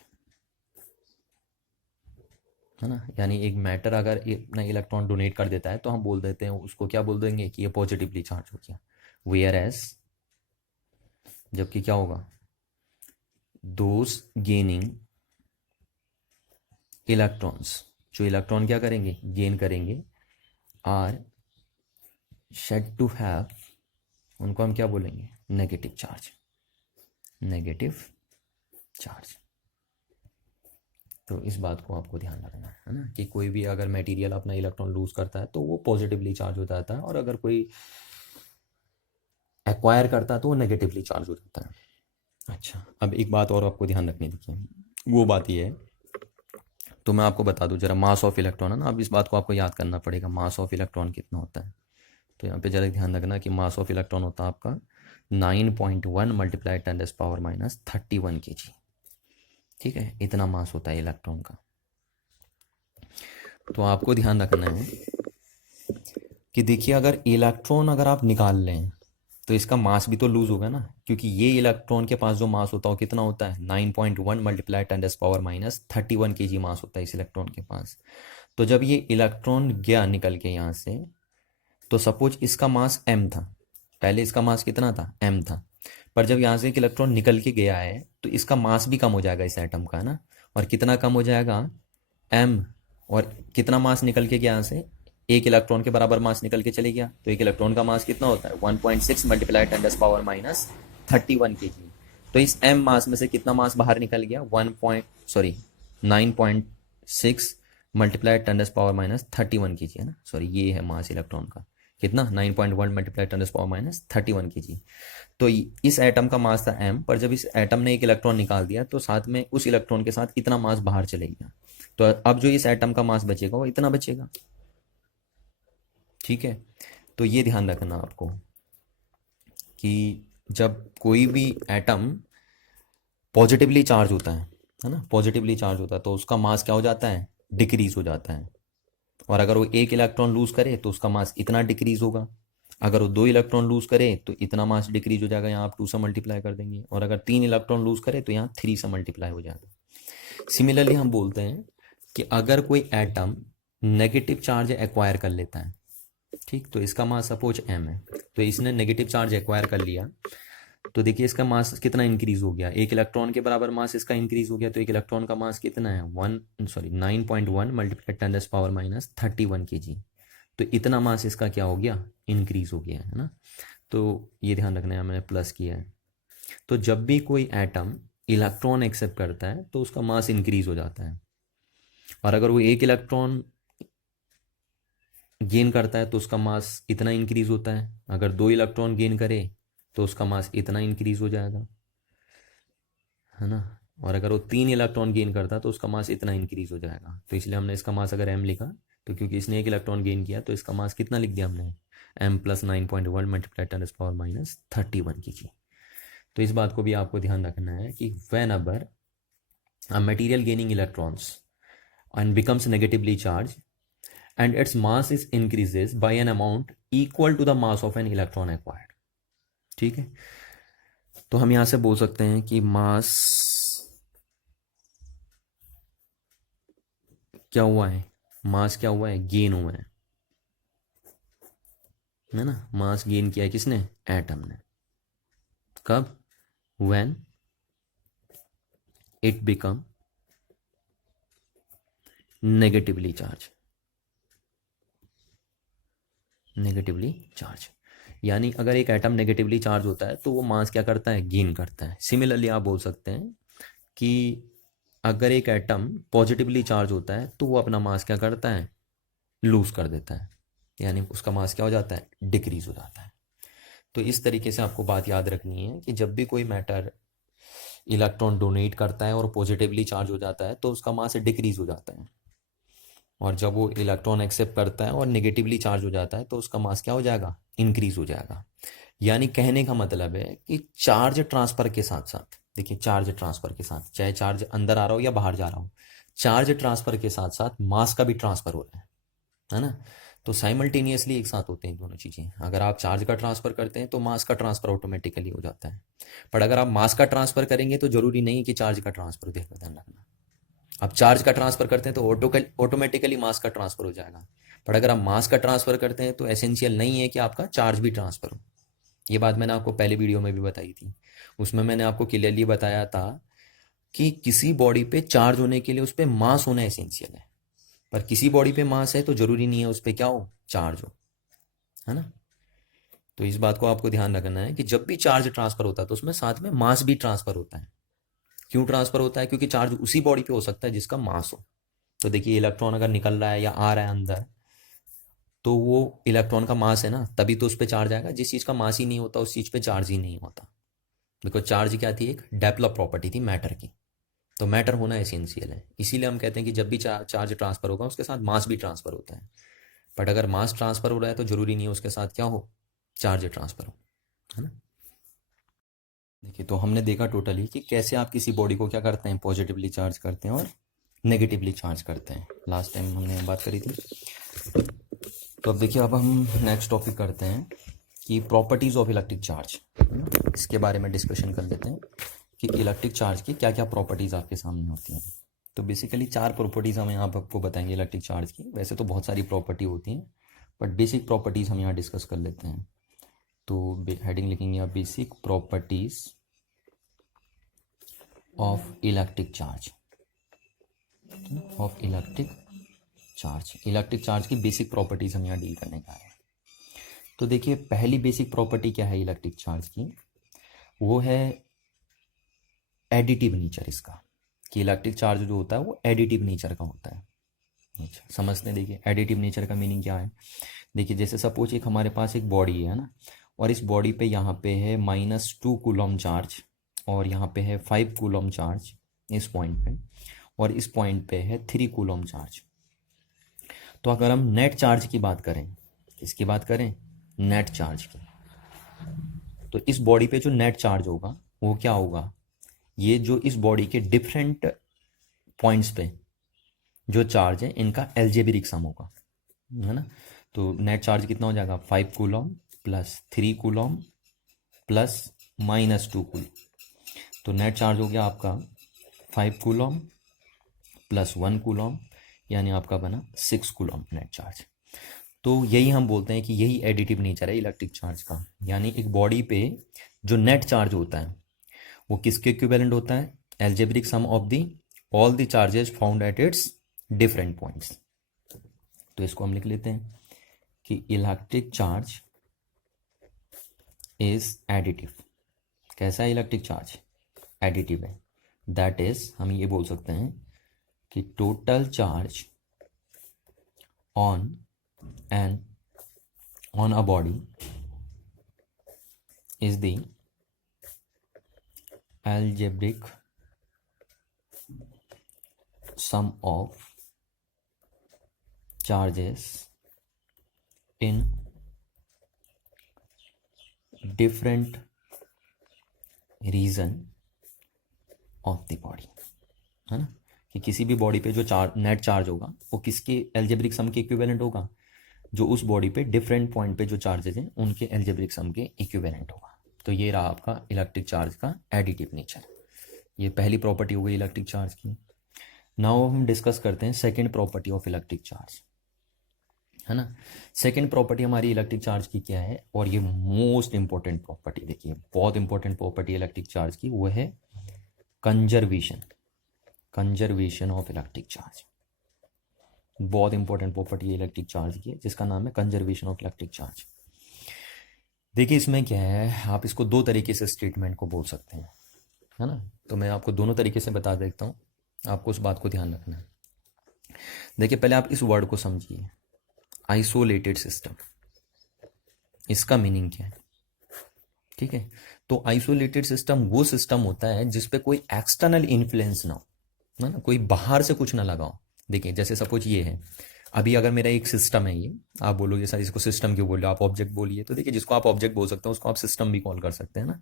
है ना। यानी एक मैटर अगर अपना इलेक्ट्रॉन डोनेट कर देता है तो हम बोल देते हैं उसको, क्या बोल देंगे कि ये पॉजिटिवली चार्ज हो गया। वेयर एज, जबकि क्या होगा, दोज गेनिंग इलेक्ट्रॉन्स, जो इलेक्ट्रॉन क्या करेंगे, गेन करेंगे, आर सेड टू हैव, उनको हम क्या बोलेंगे, नेगेटिव चार्ज, नेगेटिव चार्ज। तो इस बात को आपको ध्यान रखना है ना, कि कोई भी अगर मटेरियल अपना इलेक्ट्रॉन लूज करता है तो वो पॉजिटिवली चार्ज हो जाता है, और अगर कोई एक्वायर करता है तो वो नेगेटिवली चार्ज हो जाता है। अच्छा, अब एक बात और आपको ध्यान रखनी देखिए, वो बात ये है, तो मैं आपको बता दूं जरा, मास ऑफ इलेक्ट्रॉन है ना, अब इस बात को आपको याद करना पड़ेगा, मास ऑफ इलेक्ट्रॉन कितना होता है। तो यहाँ पे जरा ध्यान रखना कि मास ऑफ इलेक्ट्रॉन होता है आपका 9.1 मल्टीप्लाई 10⁻31 kg। ठीक है, इतना मास होता है इलेक्ट्रॉन का। तो आपको ध्यान रखना है कि देखिए अगर इलेक्ट्रॉन अगर आप निकाल लें तो इसका मास भी तो लूज होगा ना, क्योंकि ये इलेक्ट्रॉन के पास जो मास होता है वो कितना होता है, 9.1 मल्टीप्लाई 10⁻31 kg मास होता है इस इलेक्ट्रॉन के पास। तो जब ये इलेक्ट्रॉन गया निकल के यहाँ से, तो सपोज इसका मास m था, पहले इसका मास कितना था, m था, पर जब यहाँ से एक इलेक्ट्रॉन निकल के गया है तो इसका मास भी कम हो जाएगा इस एटम का, है ना। और कितना कम हो जाएगा, m, और कितना मास निकल के गया यहाँ से, एक इलेक्ट्रॉन के बराबर मास निकल के चले गया। तो एक इलेक्ट्रॉन का मास कितना होता है, 1.6 मल्टीप्लाई 10⁻31 kg। तो इस m मास में से कितना मास बाहर निकल गया, 9.6 मल्टीप्लाई 10⁻31 kg, है ना। सॉरी, ये है मास इलेक्ट्रॉन का, कितना, 9.1 मल्टीप्लाई 10⁻31 kg। तो इस एटम का मास था m, पर जब इस एटम ने एक इलेक्ट्रॉन निकाल दिया तो साथ में उस इलेक्ट्रॉन के साथ इतना मास बाहर चले गया। तो अब जो इस एटम का मास बचेगा वो इतना बचेगा। ठीक है, तो ये ध्यान रखना आपको कि जब कोई भी एटम पॉजिटिवली चार्ज होता है ना, पॉजिटिवली चार्ज होता है तो उसका मास क्या हो जाता है, डिक्रीज हो जाता है। और अगर वो एक इलेक्ट्रॉन लूज करे तो उसका मास इतना डिक्रीज होगा, अगर वो 2 इलेक्ट्रॉन लूज करे तो इतना मास डिक्रीज हो जाएगा, यहाँ आप 2 से मल्टीप्लाई कर देंगे, और अगर 3 इलेक्ट्रॉन लूज करे तो यहाँ 3 से मल्टीप्लाई हो जाएगा। सिमिलरली हम बोलते हैं कि अगर कोई एटम नेगेटिव चार्ज एक्वायर कर लेता है, ठीक, तो इसका मास सपोज m है, तो इसने नेगेटिव चार्ज एक्वायर कर लिया, तो देखिए इसका मास कितना इंक्रीज हो गया, एक इलेक्ट्रॉन के बराबर मास इसका इंक्रीज हो गया। तो एक इलेक्ट्रॉन का मास कितना है, 9.1 मल्टीप्लाई 10⁻31 kg। तो इतना मास इसका क्या हो गया, इंक्रीज हो गया, है ना। तो ये ध्यान रखना है, मैंने प्लस किया है। तो जब भी कोई एटम इलेक्ट्रॉन एक्सेप्ट करता है तो उसका मास इंक्रीज हो जाता है, और अगर वो एक इलेक्ट्रॉन गेन करता है तो उसका मास इतना इंक्रीज होता है, अगर 2 इलेक्ट्रॉन गेन करे तो उसका मास इतना इंक्रीज हो जाएगा, है ना। और अगर वो 3 इलेक्ट्रॉन गेन करता है तो उसका मास इतना इंक्रीज हो जाएगा। तो इसलिए हमने इसका मास अगर m लिखा, तो क्योंकि इसने एक इलेक्ट्रॉन गेन किया तो इसका मास कितना लिख दिया हमने, m प्लस 9.1 मल्टीप्लाई 10⁻31 kg। तो इस बात को भी आपको ध्यान रखना है कि when ever a material gaining electrons and becomes negatively charged and its mass is increases by an amount equal to the mass of an electron acquired। ठीक है, तो हम यहां से बोल सकते हैं कि मास क्या हुआ है, मास क्या हुआ है, गेन हुआ है ना। मास गेन किया है किसने, एटम ने। कब, when it become negatively charge, negatively charge, यानी अगर एक एटम नेगेटिवली चार्ज होता है तो वो मास क्या करता है, गेन करता है। सिमिलरली आप बोल सकते हैं कि अगर एक एटम पॉजिटिवली चार्ज होता है तो वो अपना मास क्या करता है, लूज कर देता है, यानी उसका मास क्या हो जाता है, डिक्रीज हो जाता है। तो इस तरीके से आपको बात याद रखनी है कि जब भी कोई मैटर इलेक्ट्रॉन डोनेट करता है और पॉजिटिवली चार्ज हो जाता है तो उसका मास डिक्रीज हो जाता है, और जब वो इलेक्ट्रॉन एक्सेप्ट करता है और नेगेटिवली चार्ज हो जाता है तो उसका मास क्या हो जाएगा, इंक्रीज हो जाएगा। यानी कहने का मतलब है कि चार्ज ट्रांसफर के साथ साथ, देखिए चार्ज ट्रांसफर के साथ, चाहे चार्ज अंदर आ रहा हो या बाहर जा रहा हो, चार्ज ट्रांसफर के साथ साथ मास का भी ट्रांसफर हो रहा है ना। तो साइमल्टेनियसली एक साथ होते हैं दोनों चीज़ें। अगर आप चार्ज का ट्रांसफर करते हैं तो मास का ट्रांसफर ऑटोमेटिकली हो जाता है, पर अगर आप मास का ट्रांसफर करेंगे तो जरूरी नहीं कि चार्ज का ट्रांसफर, देखो ध्यान रखना। आप चार्ज का ट्रांसफर करते हैं तो ऑटोमेटिकली मास का ट्रांसफर हो जाएगा, पर अगर आप मास का ट्रांसफर करते हैं तो एसेंशियल नहीं है कि आपका चार्ज भी ट्रांसफर हो। ये बात मैंने आपको पहले वीडियो में भी बताई थी, उसमें मैंने आपको क्लियरली बताया था कि किसी बॉडी पे चार्ज होने के लिए उस पर मास होना एसेंशियल है, पर किसी बॉडी पे मास है तो जरूरी नहीं है उस पर क्या हो, चार्ज हो, है ना। तो इस बात को आपको ध्यान रखना है कि जब भी चार्ज ट्रांसफर होता है तो उसमें साथ में मास भी ट्रांसफर होता है। क्यों ट्रांसफर होता है, क्योंकि चार्ज उसी बॉडी पे हो सकता है जिसका मास हो। तो देखिए इलेक्ट्रॉन अगर निकल रहा है या आ रहा है अंदर, तो वो इलेक्ट्रॉन का मास है ना, तभी तो उस पर चार्ज आएगा। जिस चीज़ का मास ही नहीं होता उस चीज़ पे चार्ज ही नहीं होता, बिकॉज चार्ज क्या थी, एक डेवलप प्रॉपर्टी थी मैटर की। तो मैटर होना एसेंशियल है, इसीलिए हम कहते हैं कि जब भी चार्ज ट्रांसफर होगा उसके साथ मास भी ट्रांसफर होता है। बट अगर मास ट्रांसफर हो रहा है तो जरूरी नहीं है उसके साथ क्या हो, चार्ज ट्रांसफर हो, है ना। देखिए तो हमने देखा टोटली कि कैसे आप किसी बॉडी को क्या करते हैं, पॉजिटिवली चार्ज करते हैं और नेगेटिवली चार्ज करते हैं। लास्ट टाइम हमने बात करी थी। तो अब देखिए अब हम नेक्स्ट टॉपिक करते हैं कि प्रॉपर्टीज़ ऑफ इलेक्ट्रिक चार्ज, इसके बारे में डिस्कशन कर लेते हैं कि इलेक्ट्रिक चार्ज की क्या क्या प्रॉपर्टीज़ आपके सामने होती हैं। तो बेसिकली 4 प्रॉपर्टीज़ हम यहाँ पर आपको बताएंगे इलेक्ट्रिक चार्ज की। वैसे तो बहुत सारी प्रॉपर्टी होती हैं, बट बेसिक प्रॉपर्टीज़ हम यहाँ डिस्कस कर लेते हैं। तो हेडिंग लिखेंगे आप, basic properties of electric charge, of electric charge. Electric charge की बेसिक प्रॉपर्टीज़ हम यहाँ डील करने का है। तो देखिए पहली बेसिक प्रॉपर्टी क्या है इलेक्ट्रिक चार्ज की, वो है एडिटिव नेचर इसका, कि इलेक्ट्रिक चार्ज जो होता है वो एडिटिव नेचर का होता है। अच्छा समझते हैं, देखिए एडिटिव नेचर का मीनिंग क्या है। देखिए जैसे सपोज एक हमारे पास एक बॉडी है ना, और इस बॉडी पे यहाँ पे है -2 कूलम चार्ज, और यहाँ पे है 5 कूलम चार्ज इस पॉइंट पे, और इस पॉइंट पे है 3 कूलम चार्ज। तो अगर हम नेट चार्ज की बात करें, किसकी बात करें, नेट चार्ज की, तो इस बॉडी पे जो नेट चार्ज होगा वो क्या होगा, ये जो इस बॉडी के डिफरेंट पॉइंट्स पे जो चार्ज है इनका एल्जेब्रिक सम होगा, है ना। तो नेट चार्ज कितना हो जाएगा, 5 coulomb plus 3 coulomb plus -2 coulomb. तो नेट चार्ज हो गया आपका 5 कूलम प्लस 1 कूलम, यानी आपका बना 6 कूलम नेट चार्ज। तो यही हम बोलते हैं कि यही एडिटिव नेचर है इलेक्ट्रिक चार्ज का। यानी एक बॉडी पे जो नेट चार्ज होता है वो किसके इक्विवेलेंट होता है, algebraic sum of the all the charges found at its different points. तो इसको हम लिख लेते हैं कि इलेक्ट्रिक चार्ज इज एडिटिव। कैसा है इलेक्ट्रिक चार्ज, एडिटिव है। दैट इज हम ये बोल सकते हैं कि total charge on a body is the algebraic sum of charges in different region of the body, है ना। कि किसी भी बॉडी पे जो नेट चार्ज होगा वो किसके एल्जेब्रिक सम के इक्विवेलेंट होगा, जो उस बॉडी पे डिफरेंट पॉइंट पे जो चार्जेस हैं उनके एल्जेब्रिक सम के इक्विवेलेंट होगा। तो ये रहा आपका इलेक्ट्रिक चार्ज का एडिटिव नेचर। ये पहली प्रॉपर्टी हो गई इलेक्ट्रिक चार्ज की। नाउ हम डिस्कस करते हैं second property of electric charge, है ना। सेकेंड प्रॉपर्टी हमारी इलेक्ट्रिक चार्ज की क्या है, और ये मोस्ट इंपॉर्टेंट प्रॉपर्टी, देखिए बहुत इंपॉर्टेंट प्रॉपर्टी इलेक्ट्रिक चार्ज की, वो है conservation. Conservation of electric charge बहुत इंपॉर्टेंट प्रॉपर्टी है इलेक्ट्रिक चार्ज की, जिसका नाम है कंजर्वेशन ऑफ इलेक्ट्रिक चार्ज। देखिए इसमें क्या है, आप इसको 2 तरीके से स्टेटमेंट को बोल सकते हैं, है ना। तो मैं आपको दोनों तरीके से बता देता हूँ आपको उस बात को ध्यान रखना है। देखिए पहले आप इस वर्ड को समझिए, आइसोलेटेड सिस्टम, इसका मीनिंग क्या है, ठीक है। तो आइसोलेटेड सिस्टम वो सिस्टम होता है जिसपे कोई एक्सटर्नल इन्फ्लुएंस ना हो, है ना, कोई बाहर से कुछ ना लगाओ। देखिए जैसे सपोज ये है, अभी अगर मेरा एक सिस्टम है, ये आप बोलोगे सर इसको सिस्टम क्यों बोल रहे हो, आप ऑब्जेक्ट बोलिए। तो देखिए जिसको आप ऑब्जेक्ट बोल सकते हो उसको आप सिस्टम भी कॉल कर सकते हैं ना।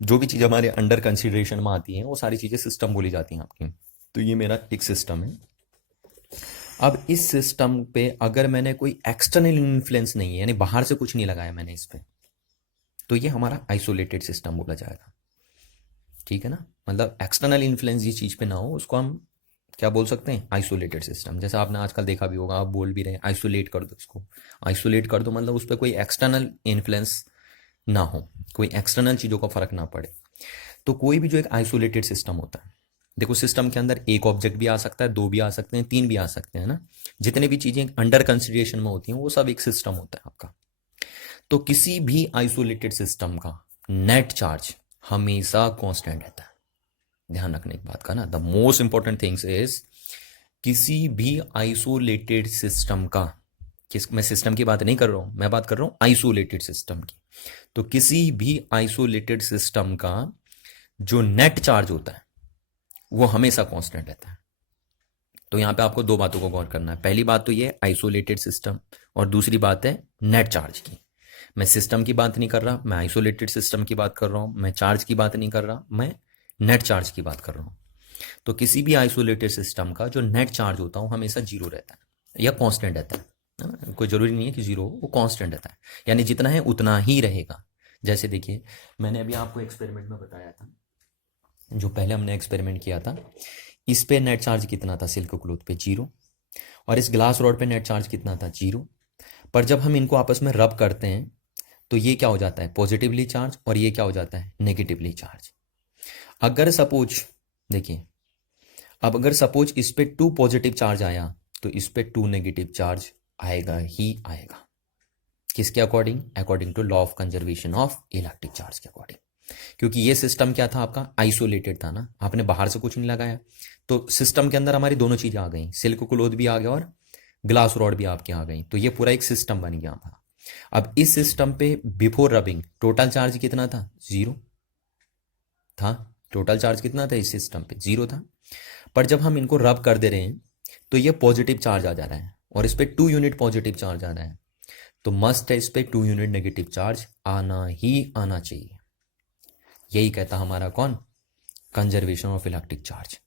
जो भी चीज़ हमारे अंडर कंसिडरेशन में आती हैं वो सारी चीज़ें सिस्टम बोली जाती हैं आपकी। तो ये मेरा एक सिस्टम है। अब इस सिस्टम पे अगर मैंने कोई एक्सटर्नल इन्फ्लुएंस नहीं है, यानी बाहर से कुछ नहीं लगाया मैंने इस पे, तो ये हमारा आइसोलेटेड सिस्टम बोला जाएगा, ठीक है ना। मतलब एक्सटर्नल इन्फ्लुएंस जिस चीज़ पे ना हो उसको हम क्या बोल सकते हैं, आइसोलेटेड सिस्टम। जैसे आपने आजकल देखा भी होगा, आप बोल भी रहे हैं आइसोलेट कर दो इसको, आइसोलेट कर दो मतलब उस पर कोई एक्सटर्नल इन्फ्लुएंस ना हो, कोई एक्सटर्नल चीज़ों का फर्क ना पड़े। तो कोई भी जो एक आइसोलेटेड सिस्टम होता है, देखो सिस्टम के अंदर एक ऑब्जेक्ट भी आ सकता है, दो भी आ सकते हैं, तीन भी आ सकते हैं ना। जितने भी चीज़ें अंडर कंसिडरेशन में होती हैं वो सब एक सिस्टम होता है आपका। तो किसी भी आइसोलेटेड सिस्टम का नेट चार्ज हमेशा कांस्टेंट रहता है। ध्यान रखने की बात का ना, the most important things is, किसी भी आइसोलेटेड सिस्टम का, मैं सिस्टम की बात नहीं कर रहा हूं, मैं बात कर रहा हूं आइसोलेटेड सिस्टम की। तो किसी भी आइसोलेटेड सिस्टम का जो नेट चार्ज होता है वो हमेशा कांस्टेंट रहता है। तो यहां पे आपको दो बातों को गौर करना है। पहली बात तो ये आइसोलेटेड सिस्टम, और दूसरी बात है नेट चार्ज की। मैं सिस्टम की बात नहीं कर रहा, मैं आइसोलेटेड सिस्टम की बात कर रहा हूं। मैं चार्ज की बात नहीं कर रहा, मैं नेट चार्ज की बात कर रहा हूं। तो किसी भी आइसोलेटेड सिस्टम का जो नेट चार्ज होता है वो हमेशा जीरो रहता है या कांस्टेंट रहता है ना। कोई जरूरी नहीं है कि जीरो हो, वो कांस्टेंट रहता है, यानी जितना है उतना ही रहेगा। जैसे देखिए मैंने अभी आपको एक्सपेरिमेंट में बताया था, जो पहले हमने एक्सपेरिमेंट किया था, इस पे नेट चार्ज कितना था, सिल्क क्लॉथ पे जीरो, और इस ग्लास रॉड पे नेट चार्ज कितना था, जीरो। पर जब हम इनको आपस में रब करते हैं तो ये क्या हो जाता है, पॉजिटिवली चार्ज, और ये क्या हो जाता है, नेगेटिवली चार्ज। अगर सपोज देखिए, अब अगर सपोज इस पे 2 पॉजिटिव चार्ज आया तो इस पे 2 नेगेटिव चार्ज आएगा ही आएगा। किसके according, according to law of conservation of electric charge के अकॉर्डिंग। क्योंकि ये सिस्टम क्या था आपका, आइसोलेटेड था ना, आपने बाहर से कुछ नहीं लगाया। तो सिस्टम के अंदर हमारी दोनों चीजें आ गई, सिल्क क्लॉथ भी आ गया और ग्लास रॉड भी आपके आ गई। तो ये पूरा एक सिस्टम बन गया हमारा। अब इस सिस्टम पे बिफोर रबिंग टोटल चार्ज कितना था, जीरो था। टोटल चार्ज कितना था इस सिस्टम पे, जीरो था। पर जब हम इनको रब कर दे रहे हैं तो ये पॉजिटिव चार्ज आ जा रहा है, और इस पे 2 यूनिट पॉजिटिव चार्ज आ रहा है। तो मस्ट है इस पे 2 यूनिट नेगेटिव चार्ज आना ही आना चाहिए। यही कहता हमारा कौन, कंजर्वेशन ऑफ इलेक्ट्रिक चार्ज,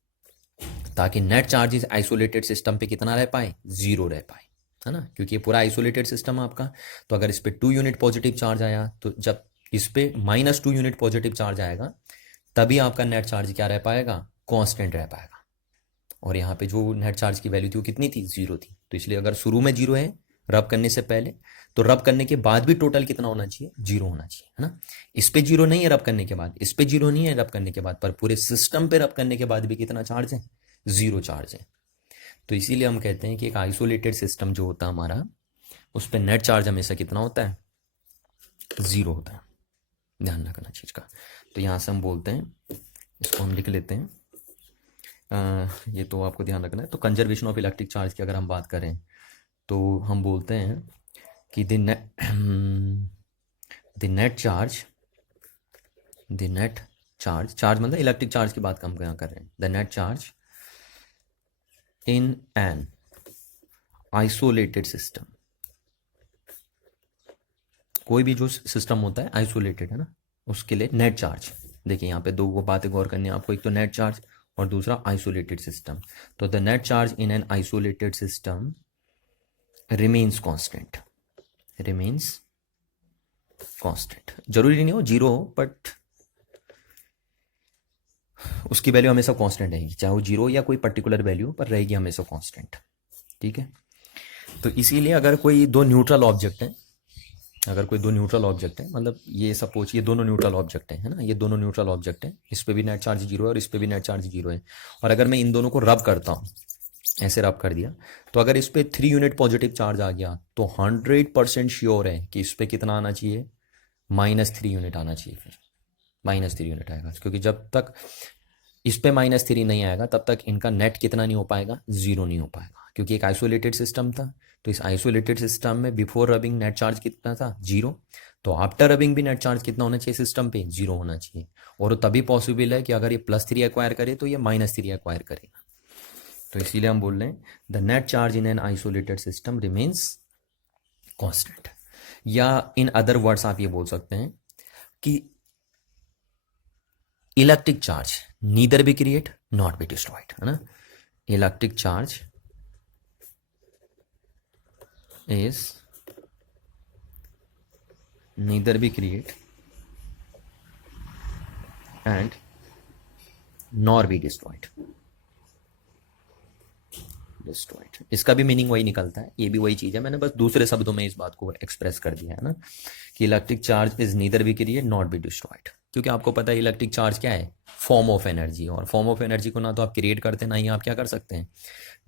ताकि नेट चार्ज इस आइसोलेटेड सिस्टम पे कितना रह पाए, जीरो रह पाए, है ना। क्योंकि ये पूरा आइसोलेटेड सिस्टम है आपका। तो अगर इस पे 2 यूनिट पॉजिटिव चार्ज आया, तो जब इस पे -2 यूनिट पॉजिटिव चार्ज आएगा तभी आपका नेट चार्ज क्या रह पाएगा, कांस्टेंट रह पाएगा। और यहाँ पे जो नेट चार्ज की वैल्यू थी वो कितनी थी, जीरो थी। तो इसलिए अगर शुरू में जीरो है रब करने से पहले, तो रब करने के बाद भी टोटल कितना होना चाहिए, जीरो होना चाहिए, है ना। इस पे जीरो नहीं है रब करने के बाद, इस पे जीरो नहीं है रब करने के बाद, पर पूरे सिस्टम पे रब करने के बाद भी कितना चार्ज है, जीरो चार्ज है। तो इसीलिए हम कहते हैं कि एक आइसोलेटेड सिस्टम जो होता है हमारा, उस पर नेट चार्ज हमेशा कितना होता है, जीरो होता है। ध्यान रखना चीज का। तो यहां से हम बोलते हैं, इसको हम लिख लेते हैं, ये तो आपको ध्यान रखना है। तो कंजर्वेशन ऑफ इलेक्ट्रिक चार्ज की अगर हम बात करें तो हम बोलते हैं कि द नेट चार्ज, चार्ज मतलब इलेक्ट्रिक चार्ज की बात हम यहाँ कर रहे हैं। The net charge in an isolated system, कोई भी जो सिस्टम होता है आइसोलेटेड, है ना, उसके लिए नेट चार्ज। देखिए यहाँ पे दो बातें गौर करनी है आपको, एक तो नेट चार्ज और दूसरा आइसोलेटेड सिस्टम। तो the net charge in an isolated system remains constant, remains constant. जरूरी नहीं हो जीरो हो, बट उसकी वैल्यू हमेशा कांस्टेंट रहेगी, चाहे वो जीरो या कोई पर्टिकुलर वैल्यू पर रहेगी हमेशा कांस्टेंट, ठीक है। तो इसीलिए अगर कोई दो न्यूट्रल ऑब्जेक्ट है, मतलब ये सपोज ये दोनों न्यूट्रल ऑब्जेक्ट है ना, ये दोनों न्यूट्रल ऑब्जेक्ट है, इस पे भी नेट चार्ज जीरो है और इस पे भी नेट चार्ज जीरो है। और अगर मैं इन दोनों को रब करता हूँ, ऐसे रब कर दिया, तो अगर इस पे 3 यूनिट पॉजिटिव चार्ज आ गया तो 100% श्योर है कि इस पे कितना आना चाहिए, -3 यूनिट आना चाहिए। फिर -3 यूनिट आएगा, क्योंकि जब तक इस पे -3 नहीं आएगा तब तक इनका नेट कितना नहीं हो पाएगा, 0 नहीं हो पाएगा, क्योंकि एक आइसोलेटेड सिस्टम था। तो इस आइसोलेटेड सिस्टम में बिफोर रबिंग नेट चार्ज कितना था, 0। तो आफ्टर रबिंग भी नेट चार्ज कितना होना चाहिए सिस्टम पे, 0 होना चाहिए। और तभी पॉसिबल है कि अगर ये +3 एक्वायर करे तो ये -3 एक्वायर करेगा। तो इसीलिए हम बोल रहे हैं the net charge in an isolated system remains constant. या इन अदर वर्ड्स आप ये बोल सकते हैं कि electric charge neither be create not be destroyed, है ना। Electric charge is neither be create and nor be destroyed. इसका भी मीनिंग वही निकलता है, ये भी वही चीज है, मैंने बस दूसरे शब्दों में इस बात को एक्सप्रेस कर दिया है ना, कि electric charge is neither be create not be destroyed. क्योंकि आपको पता है इलेक्ट्रिक चार्ज क्या है, फॉर्म ऑफ एनर्जी, और फॉर्म ऑफ एनर्जी को ना तो आप क्रिएट करते ना ही आप क्या कर सकते हैं,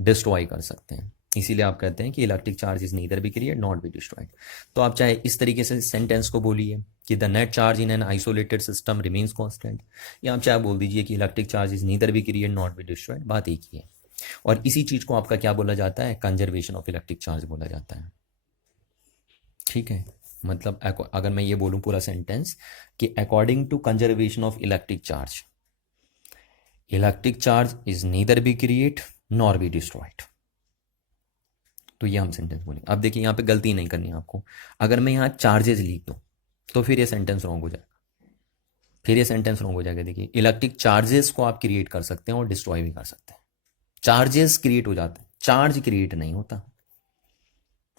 डिस्ट्रॉय कर सकते हैं। इसीलिए आप कहते हैं कि electric charge is neither be create not be destroyed. तो आप चाहे इस तरीके से सेंटेंस को बोलिए कि the net charge in an isolated system remains constant, या आप चाहे बोल दीजिए कि electric charge is neither be create not be destroyed, बात एक ही है। और इसी चीज को आपका क्या बोला जाता है, कंजर्वेशन ऑफ इलेक्ट्रिक चार्ज बोला जाता है। ठीक है, मतलब अगर मैं ये बोलूं पूरा सेंटेंस कि according to conservation of electric charge is neither be create nor be destroyed, तो ये हम सेंटेंस बोलेंगे। अब देखिए यहां पे गलती नहीं करनी है आपको, अगर मैं यहां चार्जेस लिख दूं तो फिर ये सेंटेंस रॉन्ग हो जाएगा, देखिए इलेक्ट्रिक चार्जेस को आप क्रिएट कर सकते हैं और डिस्ट्रॉय भी कर सकते हैं। चार्जेस क्रिएट हो जाते हैं, चार्ज क्रिएट नहीं होता,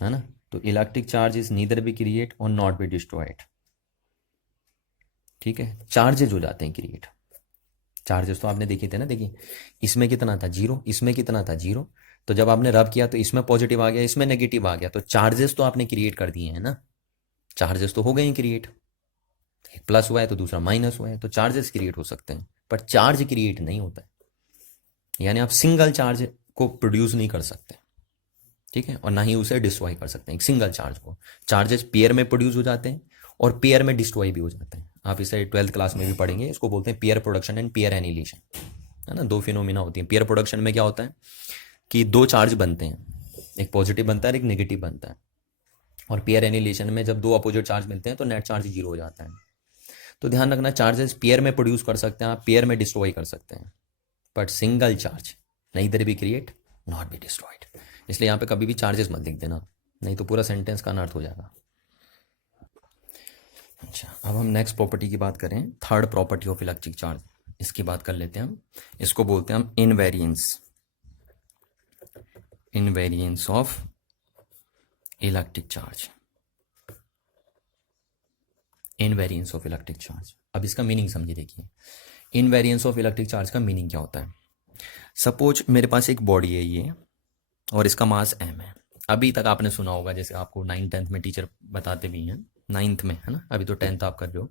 है ना। तो electric charge is neither be create और नॉट बी डिस्ट्रॉयड। ठीक है, चार्जेस हो जाते हैं क्रिएट। चार्जेस तो आपने देखे थे ना, देखिए इसमें कितना था 0, इसमें कितना था 0, तो जब आपने रब किया तो इसमें पॉजिटिव आ गया, इसमें नेगेटिव आ गया, तो चार्जेस तो आपने क्रिएट कर दिए हैं ना, चार्जेस तो हो गए हैं क्रिएट। एक प्लस हुआ है तो दूसरा माइनस हुआ है, तो चार्जेस क्रिएट हो सकते हैं, पर चार्ज क्रिएट नहीं होता है। यानी आप सिंगल चार्ज को प्रोड्यूस नहीं कर सकते, ठीक है, और ना ही उसे डिस्ट्रॉय कर सकते हैं। एक सिंगल चार्ज को, चार्जेस पेयर में प्रोड्यूस हो जाते हैं और पेयर में डिस्ट्रॉय भी हो जाते हैं। आप इसे 12th क्लास में भी पढ़ेंगे, इसको बोलते हैं pair production and pair annihilation, है ना। दो फिनोमिना होती हैं। पेयर प्रोडक्शन में क्या होता है कि दो चार्ज बनते हैं, एक पॉजिटिव बनता है और एक नेगेटिव बनता है, और पेयर एनिहिलेशन में जब दो अपोजिट चार्ज मिलते हैं तो नेट चार्ज 0 हो जाता है। तो ध्यान रखना, चार्जेस पेयर में प्रोड्यूस कर सकते हैं, आप पेयर में डिस्ट्रॉय कर सकते हैं, but single charge neither be create not be destroyed. इसलिए यहाँ पे कभी भी चार्जेस मत लिख देना, नहीं तो पूरा सेंटेंस का अनर्थ हो जाएगा। अच्छा, अब हम नेक्स्ट प्रॉपर्टी की बात करें, third property of electric charge, इसकी बात कर लेते हैं हम। इसको बोलते हैं हम invariance of electric charge. Invariance of electric charge, अब इसका मीनिंग समझिए। देखिए इनवेरिएंस ऑफ इलेक्ट्रिक चार्ज का मीनिंग क्या होता है। सपोज मेरे पास एक बॉडी है ये, और इसका मास m है। अभी तक आपने सुना होगा, जैसे आपको 9th 10th में टीचर बताते भी हैं, 9th में, है ना, अभी तो 10th आप कर रहे हो,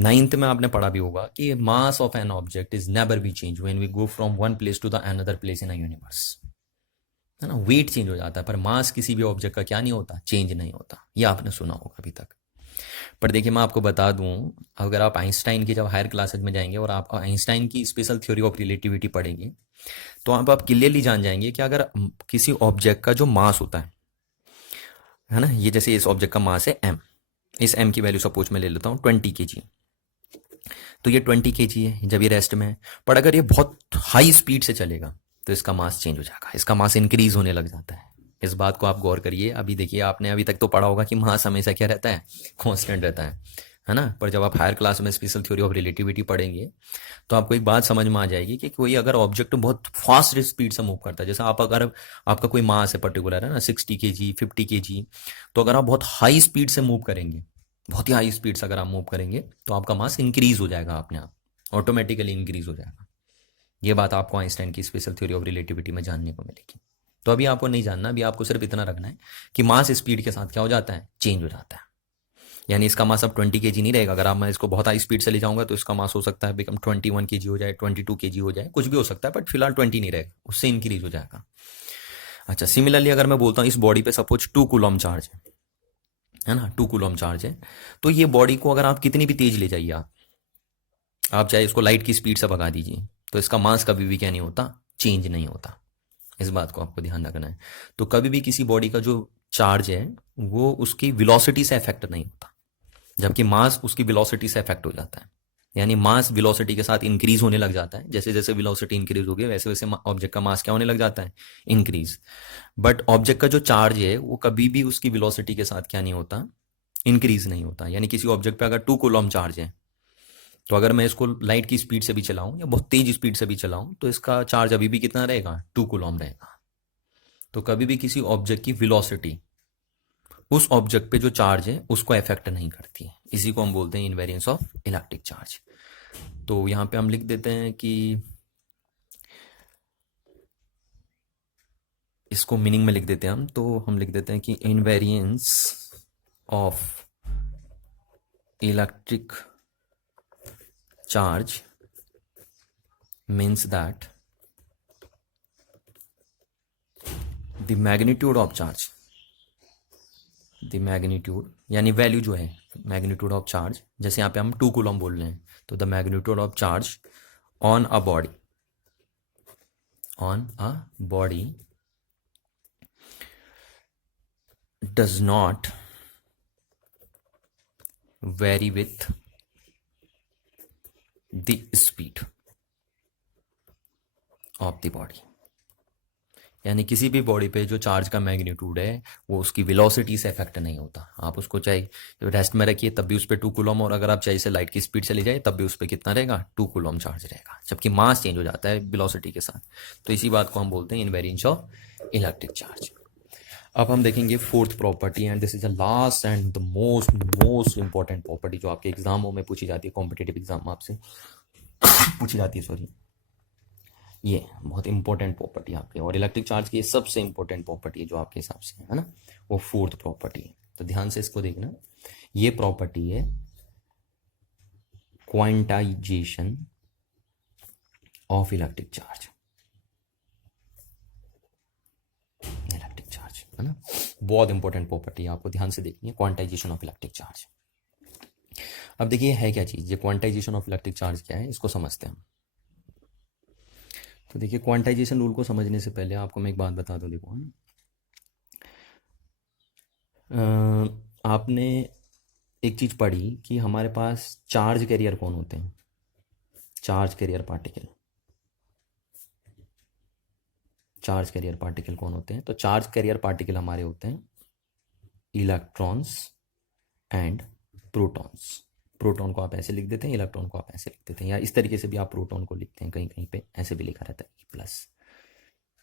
9th में आपने पढ़ा भी होगा कि mass of an object is never be change when we go from one place to the another place in a universe, है ना। वेट चेंज हो जाता है पर मास किसी भी ऑब्जेक्ट का क्या नहीं होता, चेंज नहीं होता। ये आपने सुना होगा अभी तक। पर देखिए मैं आपको बता दूं, अगर आप आइंस्टाइन की जब हायर क्लासेज में जाएंगे और आप आइंस्टाइन की स्पेशल थ्योरी ऑफ रिलेटिविटी पढ़ेंगे, तो आप क्लियरली जान जाएंगे कि अगर किसी ऑब्जेक्ट का जो मास होता है ना, ये जैसे इस ऑब्जेक्ट का मास है m, इस m की वैल्यू सपोज मैं ले लेता हूँ 20 kg, तो ये 20 kg है जब ये रेस्ट में है। पर अगर ये बहुत हाई स्पीड से चलेगा तो इसका मास चेंज हो जाएगा, इसका मास इंक्रीज होने लग जाता है। इस बात को आप गौर करिए। अभी देखिए आपने अभी तक तो पढ़ा होगा कि मास हमेशा क्या रहता है, कांस्टेंट रहता है ना। पर जब आप हायर क्लास में स्पेशल थ्योरी ऑफ रिलेटिविटी पढ़ेंगे तो आपको एक बात समझ में आ जाएगी कि कोई अगर ऑब्जेक्ट बहुत फास्ट स्पीड से मूव करता है, जैसे आप अगर आपका कोई मास है पर्टिकुलर, है ना, 60 kg 50 kg, तो अगर आप बहुत हाई स्पीड से मूव करेंगे, बहुत ही हाई स्पीड से अगर आप मूव करेंगे तो आपका मास इंक्रीज हो जाएगा, अपने आप ऑटोमेटिकली इंक्रीज हो जाएगा। ये बात आपको आइंस्टाइन की स्पेशल थ्योरी ऑफ रिलेटिविटी में जानने को मिलेगी। तो अभी आपको नहीं जानना, अभी आपको सिर्फ इतना रखना है कि मास स्पीड के साथ क्या हो जाता है, चेंज हो जाता है। यानी इसका मास अब 20 kg नहीं रहेगा। अगर आप मैं इसको बहुत हाई स्पीड से ले जाऊंगा तो इसका मास हो सकता है बिकम 21 kg हो जाए, 22 kg हो जाए, कुछ भी हो सकता है, बट फिलहाल 20 नहीं रहेगा, उससे इंक्रीज हो जाएगा। अच्छा, सिमिलरली अगर मैं बोलता हूँ इस बॉडी पे सपोज 2 कूलम चार्ज है ना, 2 कूलम चार्ज है, तो ये बॉडी को अगर आप कितनी भी तेज ले जाइए, आप चाहे इसको लाइट की स्पीड से भगा दीजिए, तो इसका मास कभी भी क्या नहीं होता, चेंज नहीं होता। इस बात को आपको ध्यान रखना है। तो कभी भी किसी बॉडी का जो चार्ज है वो उसकी वेलोसिटी से अफेक्ट नहीं होता, जबकि मास उसकी वेलोसिटी से अफेक्ट हो जाता है। यानी मास वेलोसिटी के साथ इंक्रीज होने लग जाता है, जैसे जैसे वेलोसिटी इंक्रीज होगी वैसे वैसे ऑब्जेक्ट का मास क्या होने लग जाता है, इंक्रीज। बट ऑब्जेक्ट का जो चार्ज है वो कभी भी उसकी वेलोसिटी के साथ क्या नहीं होता, इंक्रीज नहीं होता। यानी किसी ऑब्जेक्ट पे अगर 2 कूलम चार्ज है, तो अगर मैं इसको लाइट की स्पीड से भी चलाऊं या बहुत तेज स्पीड से भी चलाऊं तो इसका चार्ज अभी भी कितना रहेगा, 2 कूलम रहेगा। तो कभी भी किसी ऑब्जेक्ट की वेलोसिटी उस ऑब्जेक्ट पे जो चार्ज है उसको अफेक्ट नहीं करती है। इसी को हम बोलते हैं इनवेरियंस ऑफ इलेक्ट्रिक चार्ज। तो यहां पे हम लिख देते हैं कि इसको मीनिंग में लिख देते हैं हम, तो हम लिख देते हैं कि invariance of electric charge means that the magnitude of charge, the magnitude यानी वैल्यू जो है मैग्नीट्यूड ऑफ चार्ज, जैसे यहाँ पे हम 2 कूलम बोल रहे हैं, तो the magnitude of charge on a body does not very with the speed of the body. यानी किसी भी बॉडी पे जो चार्ज का मैग्नीट्यूड है वो उसकी वेलोसिटी से अफेक्ट नहीं होता। आप उसको चाहे रेस्ट में रखिए तब भी उस पर 2 कूलम, और अगर आप चाहे से लाइट की स्पीड चली जाए तब भी उस पर कितना रहेगा, 2 कूलम चार्ज रहेगा, जबकि मास चेंज हो जाता है वेलोसिटी के साथ। तो इसी बात को हम बोलते हैं इनवेरियंस ऑफ इलेक्ट्रिक चार्ज। अब हम देखेंगे fourth property, and this is the last and the most important property जो आपके एग्जामों में पूछी जाती है, कॉम्पिटेटिव एग्जाम में आपसे पूछी जाती है, सॉरी। ये बहुत इंपॉर्टेंट प्रॉपर्टी आपके, और इलेक्ट्रिक चार्ज की सबसे इंपॉर्टेंट प्रॉपर्टी है जो आपके हिसाब से है ना, वो फोर्थ प्रॉपर्टी है। तो ध्यान से इसको देखना, ये प्रॉपर्टी है quantization of electric charge. Electric charge है ना, बहुत इंपॉर्टेंट प्रॉपर्टी है, आपको ध्यान से देखनी है, क्वांटाइजेशन ऑफ इलेक्ट्रिक चार्ज। अब देखिए है क्या चीज, ये क्वांटाइजेशन ऑफ इलेक्ट्रिक चार्ज क्या है, इसको समझते हैं हम। तो देखिए क्वांटाइजेशन रूल को समझने से पहले आपको मैं एक बात बता दूं, देखो आपने एक चीज पढ़ी कि हमारे पास चार्ज कैरियर कौन होते हैं, charge carrier particle. Charge carrier particle कौन होते हैं, तो चार्ज कैरियर पार्टिकल हमारे होते हैं इलेक्ट्रॉन्स एंड प्रोटॉन्स। प्रोटॉन को आप ऐसे लिख देते हैं, इलेक्ट्रॉन को आप ऐसे लिख देते हैं, या इस तरीके से भी आप प्रोटॉन को लिखते हैं, कहीं कहीं पे ऐसे भी लिखा रहता है प्लस,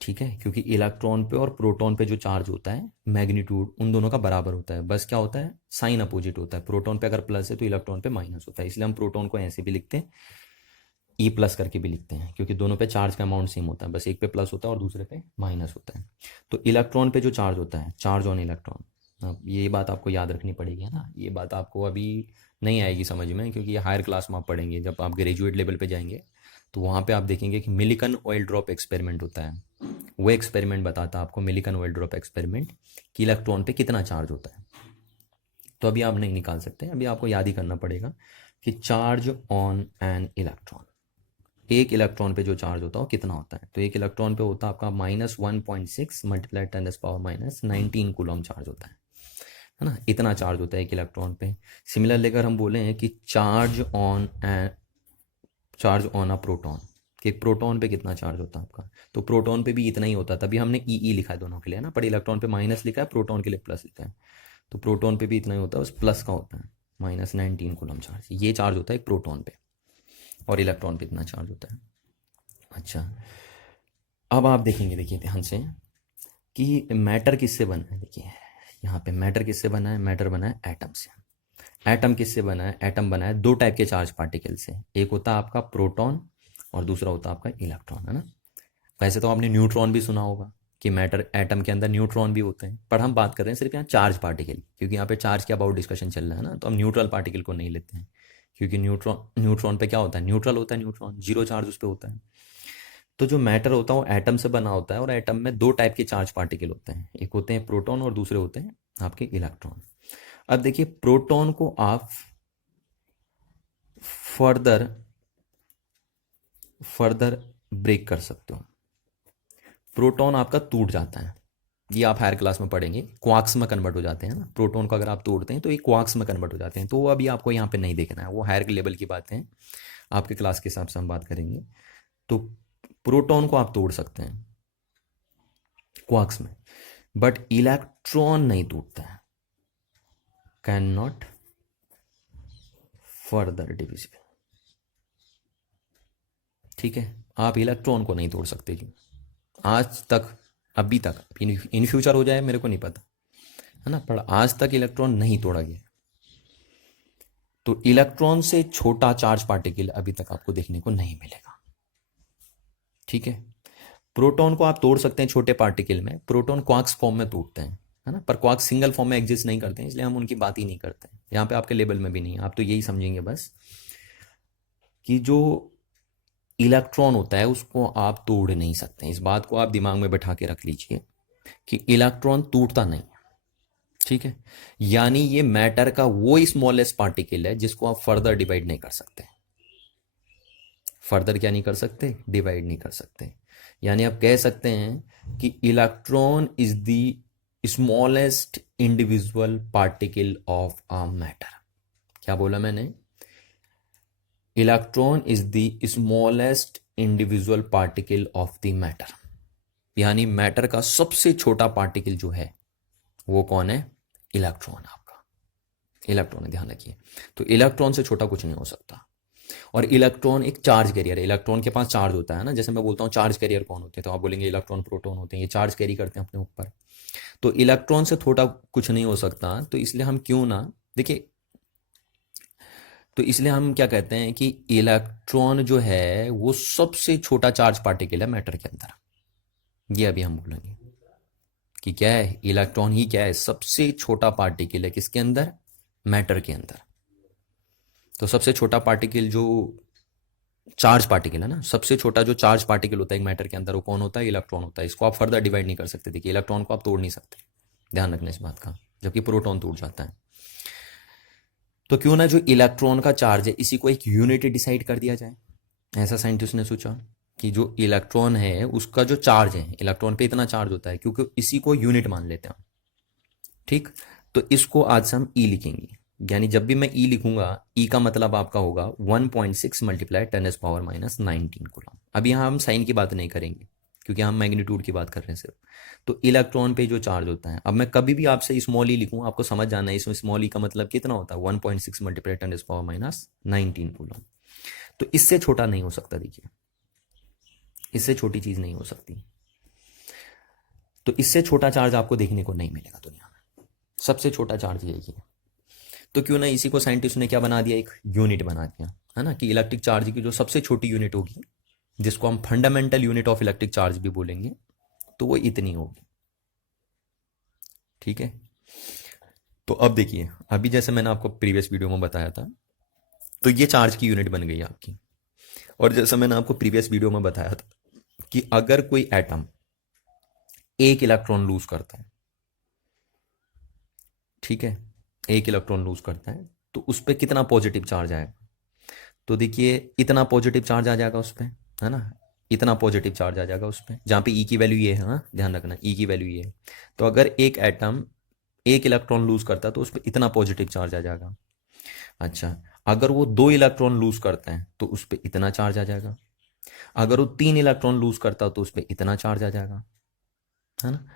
ठीक है। क्योंकि इलेक्ट्रॉन पे और प्रोटॉन पे जो चार्ज होता है मैग्नीट्यूड उन दोनों का बराबर होता है, बस क्या होता है, साइन अपोजिट होता है। प्रोटॉन पे अगर प्लस है तो इलेक्ट्रॉन पे माइनस होता है, इसलिए हम प्रोटॉन को ऐसे भी लिखते हैं, ई प्लस करके भी लिखते हैं, क्योंकि दोनों पे चार्ज का अमाउंट सेम होता है, बस एक पे प्लस होता है और दूसरे पे माइनस होता है। तो इलेक्ट्रॉन पे जो चार्ज होता है, चार्ज ऑन इलेक्ट्रॉन, अब ये बात आपको याद रखनी पड़ेगी, है ना। ये बात आपको अभी नहीं आएगी समझ में, क्योंकि ये हायर क्लास में आप पढ़ेंगे, जब आप ग्रेजुएट लेवल पे जाएंगे तो वहाँ पे आप देखेंगे कि मिलिकन ऑयल ड्रॉप एक्सपेरिमेंट होता है। वो एक्सपेरिमेंट बताता है आपको, मिलिकन ऑयल ड्रॉप एक्सपेरिमेंट, कि इलेक्ट्रॉन पे कितना चार्ज होता है। तो अभी आप नहीं निकाल सकते, अभी आपको याद ही करना पड़ेगा कि चार्ज ऑन एन इलेक्ट्रॉन, एक इलेक्ट्रॉन पे जो चार्ज होता है वो कितना होता है। तो एक इलेक्ट्रॉन पे होता है आपका -1.6 मल्टीप्लाई 10⁻⁻19 कूलम चार्ज होता है ना, इतना चार्ज होता है एक इलेक्ट्रॉन पे। सिमिलरली अगर हम बोले हैं कि चार्ज ऑन अ प्रोटॉन, कि एक प्रोटॉन पे कितना चार्ज होता है आपका, तो प्रोटॉन पे भी इतना ही होता है, तभी हमने ई लिखा है दोनों के लिए ना, पर इलेक्ट्रॉन पे माइनस लिखा है, प्रोटॉन के लिए प्लस लिखा है। तो प्रोटॉन पे भी इतना ही होता है, उस प्लस का होता है -19 कूलम चार्ज, ये चार्ज होता है एक प्रोटॉन पे, और इलेक्ट्रॉन पे इतना चार्ज होता है। अच्छा, अब आप देखेंगे, देखिए ध्यान से, कि मैटर किससे बना है। देखिए यहाँ पे मैटर किससे बना है, मैटर बना है एटम से। एटम किससे बना है, एटम बना है दो टाइप के चार्ज पार्टिकल से, एक होता है आपका प्रोटॉन और दूसरा होता है आपका इलेक्ट्रॉन, है ना। वैसे तो आपने न्यूट्रॉन भी सुना होगा कि मैटर एटम के अंदर न्यूट्रॉन भी होते हैं, पर हम बात कर रहे हैं सिर्फ यहाँ चार्ज पार्टिकल, क्योंकि यहाँ पे चार्ज के अबाउट डिस्कशन चल रहा है ना, तो हम न्यूट्रल पार्टिकल को नहीं लेते हैं, क्योंकि न्यूट्रॉन पे क्या होता है, न्यूट्रल होता है, न्यूट्रॉन जीरो चार्ज उस पर होता है। तो जो मैटर होता है वो एटम से बना होता है, और एटम में दो टाइप के चार्ज पार्टिकल होते हैं, एक होते हैं प्रोटॉन और दूसरे होते हैं आपके इलेक्ट्रॉन। अब देखिए प्रोटॉन को आप फर्दर फर्दर ब्रेक कर सकते हो। प्रोटॉन आपका टूट जाता है, ये आप हायर क्लास में पढ़ेंगे, क्वार्क्स में कन्वर्ट हो जाते हैं ना। प्रोटॉन को अगर आप तोड़ते हैं तो ये क्वार्क्स में कन्वर्ट हो जाते हैं, तो वो अभी आपको यहाँ पे नहीं देखना है, वो हायर लेवल की बातें हैं, आपके क्लास के हिसाब से हम बात करेंगे। तो प्रोटॉन को आप तोड़ सकते हैं क्वार्क्स में, बट इलेक्ट्रॉन नहीं टूटता है, कैन नॉट फर्दर डिविजिबल। ठीक है, आप इलेक्ट्रॉन को नहीं तोड़ सकते जी, आज तक, अभी तक, इन फ्यूचर हो जाए मेरे को नहीं पता, है ना, पर आज तक इलेक्ट्रॉन नहीं तोड़ा गया। तो इलेक्ट्रॉन से छोटा चार्ज पार्टिकल अभी तक आपको देखने को नहीं मिलेगा। ठीक है, प्रोटॉन को आप तोड़ सकते हैं छोटे पार्टिकल में, प्रोटॉन क्वार्क्स फॉर्म में टूटते हैं, है ना, पर क्वार्क्स सिंगल फॉर्म में एग्जिस्ट नहीं करते हैं, इसलिए हम उनकी बात ही नहीं करते हैं यहाँ पे, आपके लेवल में भी नहीं है। आप तो यही समझेंगे बस कि जो इलेक्ट्रॉन होता है उसको आप तोड़ नहीं सकते। इस बात को आप दिमाग में बैठा के रख लीजिए कि इलेक्ट्रॉन टूटता नहीं। ठीक है, यानी ये मैटर का वो स्मॉलेस्ट पार्टिकल है जिसको आप फर्दर डिवाइड नहीं कर सकते। फर्दर क्या नहीं कर सकते? डिवाइड नहीं कर सकते। यानी आप कह सकते हैं कि electron is the smallest individual particle of a matter. क्या बोला मैंने? Electron is the smallest individual particle of the matter, यानी मैटर का सबसे छोटा पार्टिकल जो है वो कौन है? इलेक्ट्रॉन। आपका इलेक्ट्रॉन है, ध्यान रखिए। तो इलेक्ट्रॉन से छोटा कुछ नहीं हो सकता। और इलेक्ट्रॉन एक चार्ज कैरियर है, इलेक्ट्रॉन के पास चार्ज होता है ना, जैसे मैं बोलता हूँ चार्ज कैरियर कौन होते हैं, तो आप बोलेंगे इलेक्ट्रॉन प्रोटॉन होते हैं, ये चार्ज कैरी करते हैं अपने ऊपर। तो इलेक्ट्रॉन से छोटा कुछ नहीं हो सकता, तो इसलिए हम क्यों ना, देखिए, तो इसलिए हम क्या कहते हैं कि इलेक्ट्रॉन जो है वो सबसे छोटा चार्ज पार्टिकल है मैटर के अंदर। ये अभी हम बोलेंगे कि क्या है, इलेक्ट्रॉन ही क्या है, सबसे छोटा पार्टिकल है किसके अंदर? मैटर के अंदर। तो सबसे छोटा पार्टिकल जो चार्ज पार्टिकल है ना, सबसे छोटा जो चार्ज पार्टिकल होता है एक मैटर के अंदर, वो कौन होता है? इलेक्ट्रॉन होता है। इसको आप फर्दर डिवाइड नहीं कर सकते। देखिए, इलेक्ट्रॉन को आप तोड़ नहीं सकते, ध्यान रखना इस बात का, जबकि प्रोटॉन टूट जाता है। तो क्यों ना जो इलेक्ट्रॉन का चार्ज है इसी को एक यूनिट डिसाइड कर दिया जाए। ऐसा साइंटिस्ट ने सोचा कि जो इलेक्ट्रॉन है उसका जो चार्ज है, इलेक्ट्रॉन पे इतना चार्ज होता है, क्योंकि इसी को यूनिट मान लेते हैं। ठीक, तो इसको आज से हम ई लिखेंगे, यानी जब भी मैं ई लिखूंगा, ई का मतलब आपका होगा 1.6 मल्टीप्लाई 10⁻⁻19 कूलम। अब यहाँ हम साइन की बात नहीं करेंगे क्योंकि हम मैग्नीट्यूड की बात कर रहे हैं सिर्फ। तो इलेक्ट्रॉन पे जो चार्ज होता है, अब मैं कभी भी आपसे स्मॉल ई लिखूं, आपको समझ जाना है इसमें स्मॉल ई का मतलब कितना होता है, 1.6 मल्टीप्लाई 10⁻⁻19 कूलम। तो इससे छोटा नहीं हो सकता। देखिए, इससे छोटी चीज नहीं हो सकती। तो इससे छोटा चार्ज आपको देखने को नहीं मिलेगा दुनिया में, सबसे छोटा चार्ज यही है। तो क्यों ना इसी को साइंटिस्ट ने क्या बना दिया, एक यूनिट बना दिया, है ना, कि इलेक्ट्रिक चार्ज की जो सबसे छोटी यूनिट होगी, जिसको हम fundamental unit of electric charge भी बोलेंगे, तो वो इतनी होगी। ठीक है, तो अब देखिए, अभी जैसे मैंने आपको प्रीवियस वीडियो में बताया था, तो ये चार्ज की यूनिट बन गई आपकी। और जैसे मैंने आपको प्रीवियस वीडियो में बताया था कि अगर कोई एटम एक इलेक्ट्रॉन लूज करता है, ठीक है, एक इलेक्ट्रॉन लूज करता है, तो उस पर कितना पॉजिटिव चार्ज आएगा? तो देखिए, इतना पॉजिटिव चार्ज आ जाएगा उस पर, है ना, इतना पॉजिटिव चार्ज आ जाएगा उस पर, जहाँ पे ई की वैल्यू ये है, हाँ ध्यान रखना, ई की वैल्यू ये है। तो अगर एक एटम एक इलेक्ट्रॉन लूज करता है तो उस पर इतना पॉजिटिव चार्ज आ जाएगा। अच्छा, अगर वो 2 इलेक्ट्रॉन लूज करते हैं तो उस पर इतना चार्ज आ जाएगा। अगर वो 3 इलेक्ट्रॉन लूज करता है तो उस पर इतना चार्ज आ जाएगा, है ना।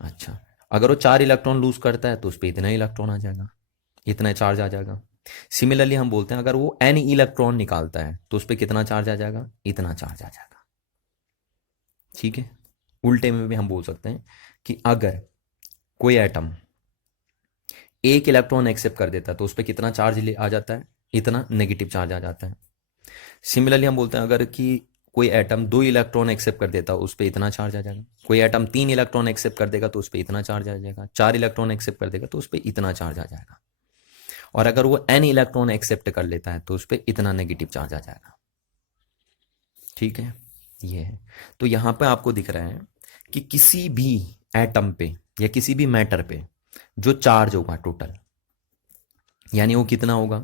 अच्छा, अगर वो 4 इलेक्ट्रॉन लूज करता है तो उस पर इतना इलेक्ट्रॉन आ जाएगा, इतना चार्ज आ जाएगा। सिमिलरली हम बोलते हैं अगर वो एन इलेक्ट्रॉन निकालता है तो उस पर कितना चार्ज आ जाएगा? इतना चार्ज आ जाएगा। ठीक है, उल्टे में भी हम बोल सकते हैं कि अगर कोई एटम एक इलेक्ट्रॉन एक्सेप्ट कर देता है तो उस पर कितना चार्ज आ जाता है? इतना नेगेटिव चार्ज आ जाता है। सिमिलरली हम बोलते हैं अगर कि कोई एटम 2 इलेक्ट्रॉन एक्सेप्ट कर देता है उस पर इतना चार्ज आ जाएगा। कोई एटम 3 इलेक्ट्रॉन एक्सेप्ट कर देगा तो उस पर इतना चार्ज आ जाएगा। 4 इलेक्ट्रॉन एक्सेप्ट कर देगा तो उस पर इतना चार्ज आ जाएगा। और अगर वो एन इलेक्ट्रॉन एक्सेप्ट कर लेता है तो उस पर इतना नेगेटिव चार्ज आ जाएगा। ठीक है, ये है। तो यहां पे आपको दिख रहा है कि किसी भी एटम पे या किसी भी मैटर पे जो चार्ज होगा टोटल, यानी वो कितना होगा?